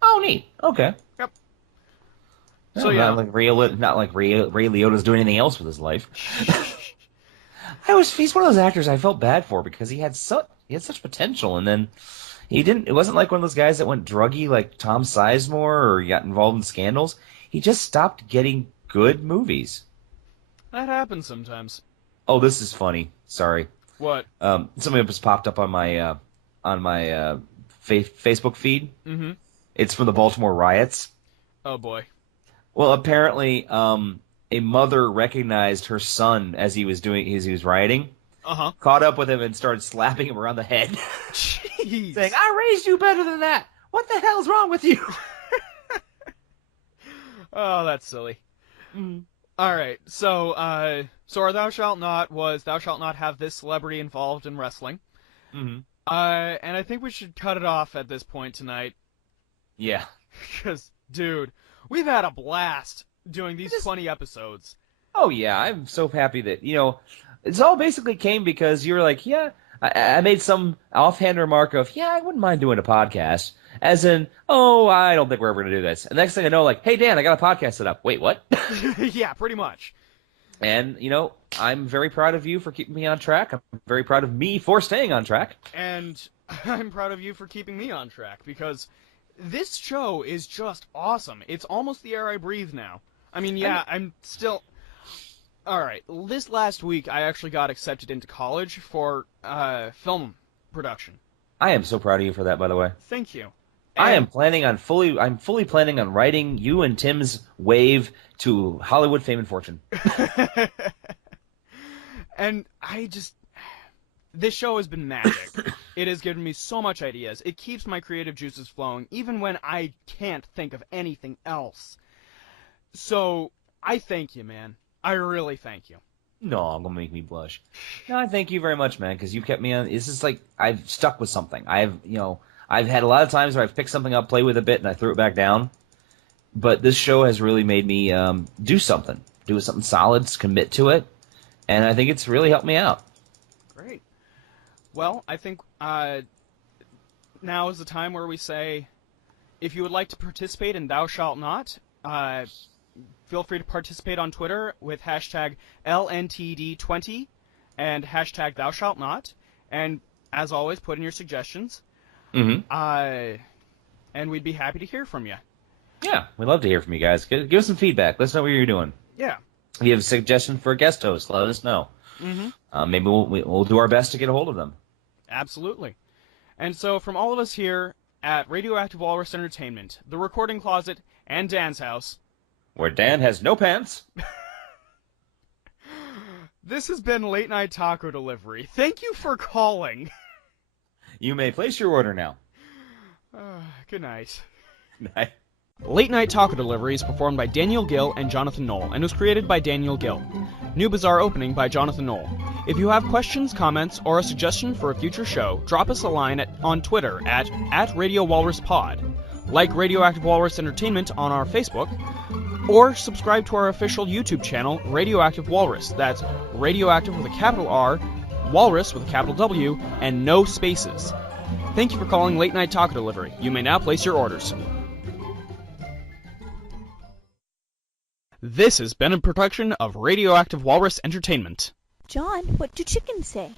Oh, neat. Okay. Yep. So yeah, not like Ray Liotta's doing anything else with his life. He's one of those actors I felt bad for because he had such potential, and then he didn't. It wasn't like one of those guys that went druggy like Tom Sizemore or got involved in scandals. He just stopped getting good movies. That happens sometimes. Oh, this is funny. Sorry. What? Something just popped up on my Facebook feed. Mm-hmm. It's from the Baltimore riots. Oh boy. Well, apparently, a mother recognized her son as he was rioting. Caught up with him and started slapping him around the head. Jeez. Saying, "I raised you better than that. What the hell's wrong with you?" Oh, that's silly. Mm. All right, so our thou shalt not was thou shalt not have this celebrity involved in wrestling. Mm-hmm. And I think we should cut it off at this point tonight. Yeah. Because, dude, we've had a blast doing these 20 episodes. Oh, yeah, I'm so happy that, it's all basically came because you were like, yeah, I made some offhand remark of, yeah, I wouldn't mind doing a podcast. As in, oh, I don't think we're ever going to do this. And next thing I know, like, hey, Dan, I got a podcast set up. Wait, what? Yeah, pretty much. And, I'm very proud of you for keeping me on track. I'm very proud of me for staying on track. And I'm proud of you for keeping me on track, because this show is just awesome. It's almost the air I breathe now. I mean, yeah, I'm still... All right, this last week, I actually got accepted into college for film production. I am so proud of you for that, by the way. Thank you. I'm fully planning on riding you and Tim's wave to Hollywood fame and fortune. And This show has been magic. It has given me so much ideas. It keeps my creative juices flowing, even when I can't think of anything else. So, I thank you, man. I really thank you. No, I'm gonna make me blush. No, I thank you very much, man, because you kept me on. This is like I've stuck with something. I've had a lot of times where I've picked something up, played with it a bit, and I threw it back down. But this show has really made me do something solid, commit to it, and I think it's really helped me out. Great. Well, I think now is the time where we say, if you would like to participate in Thou Shalt Not, feel free to participate on Twitter with hashtag LNTD20 and hashtag Thou Shalt Not. And as always, put in your suggestions. Mm-hmm. And we'd be happy to hear from you. Yeah, we'd love to hear from you guys. Give us some feedback. Let us know what you're doing. Yeah. If you have a suggestion for a guest host, let us know. Mm-hmm. Maybe we'll do our best to get a hold of them. Absolutely. And so from all of us here at Radioactive Walrus Entertainment, the Recording Closet, and Dan's house, where Dan has no pants, this has been Late Night Taco Delivery. Thank you for calling. You may place your order now. Good night. Night. Late Night Taco Delivery is performed by Daniel Gill and Jonathan Knoll, and was created by Daniel Gill. New Bizarre opening by Jonathan Knoll. If you have questions, comments, or a suggestion for a future show, drop us a line on Twitter at Radio Walrus Pod. Like Radioactive Walrus Entertainment on our Facebook, or subscribe to our official YouTube channel, Radioactive Walrus. That's Radioactive with a capital R, Walrus with a capital W, and no spaces. Thank you for calling Late Night Taco Delivery. You may now place your orders. This has been a production of Radioactive Walrus Entertainment. John, what do chickens say?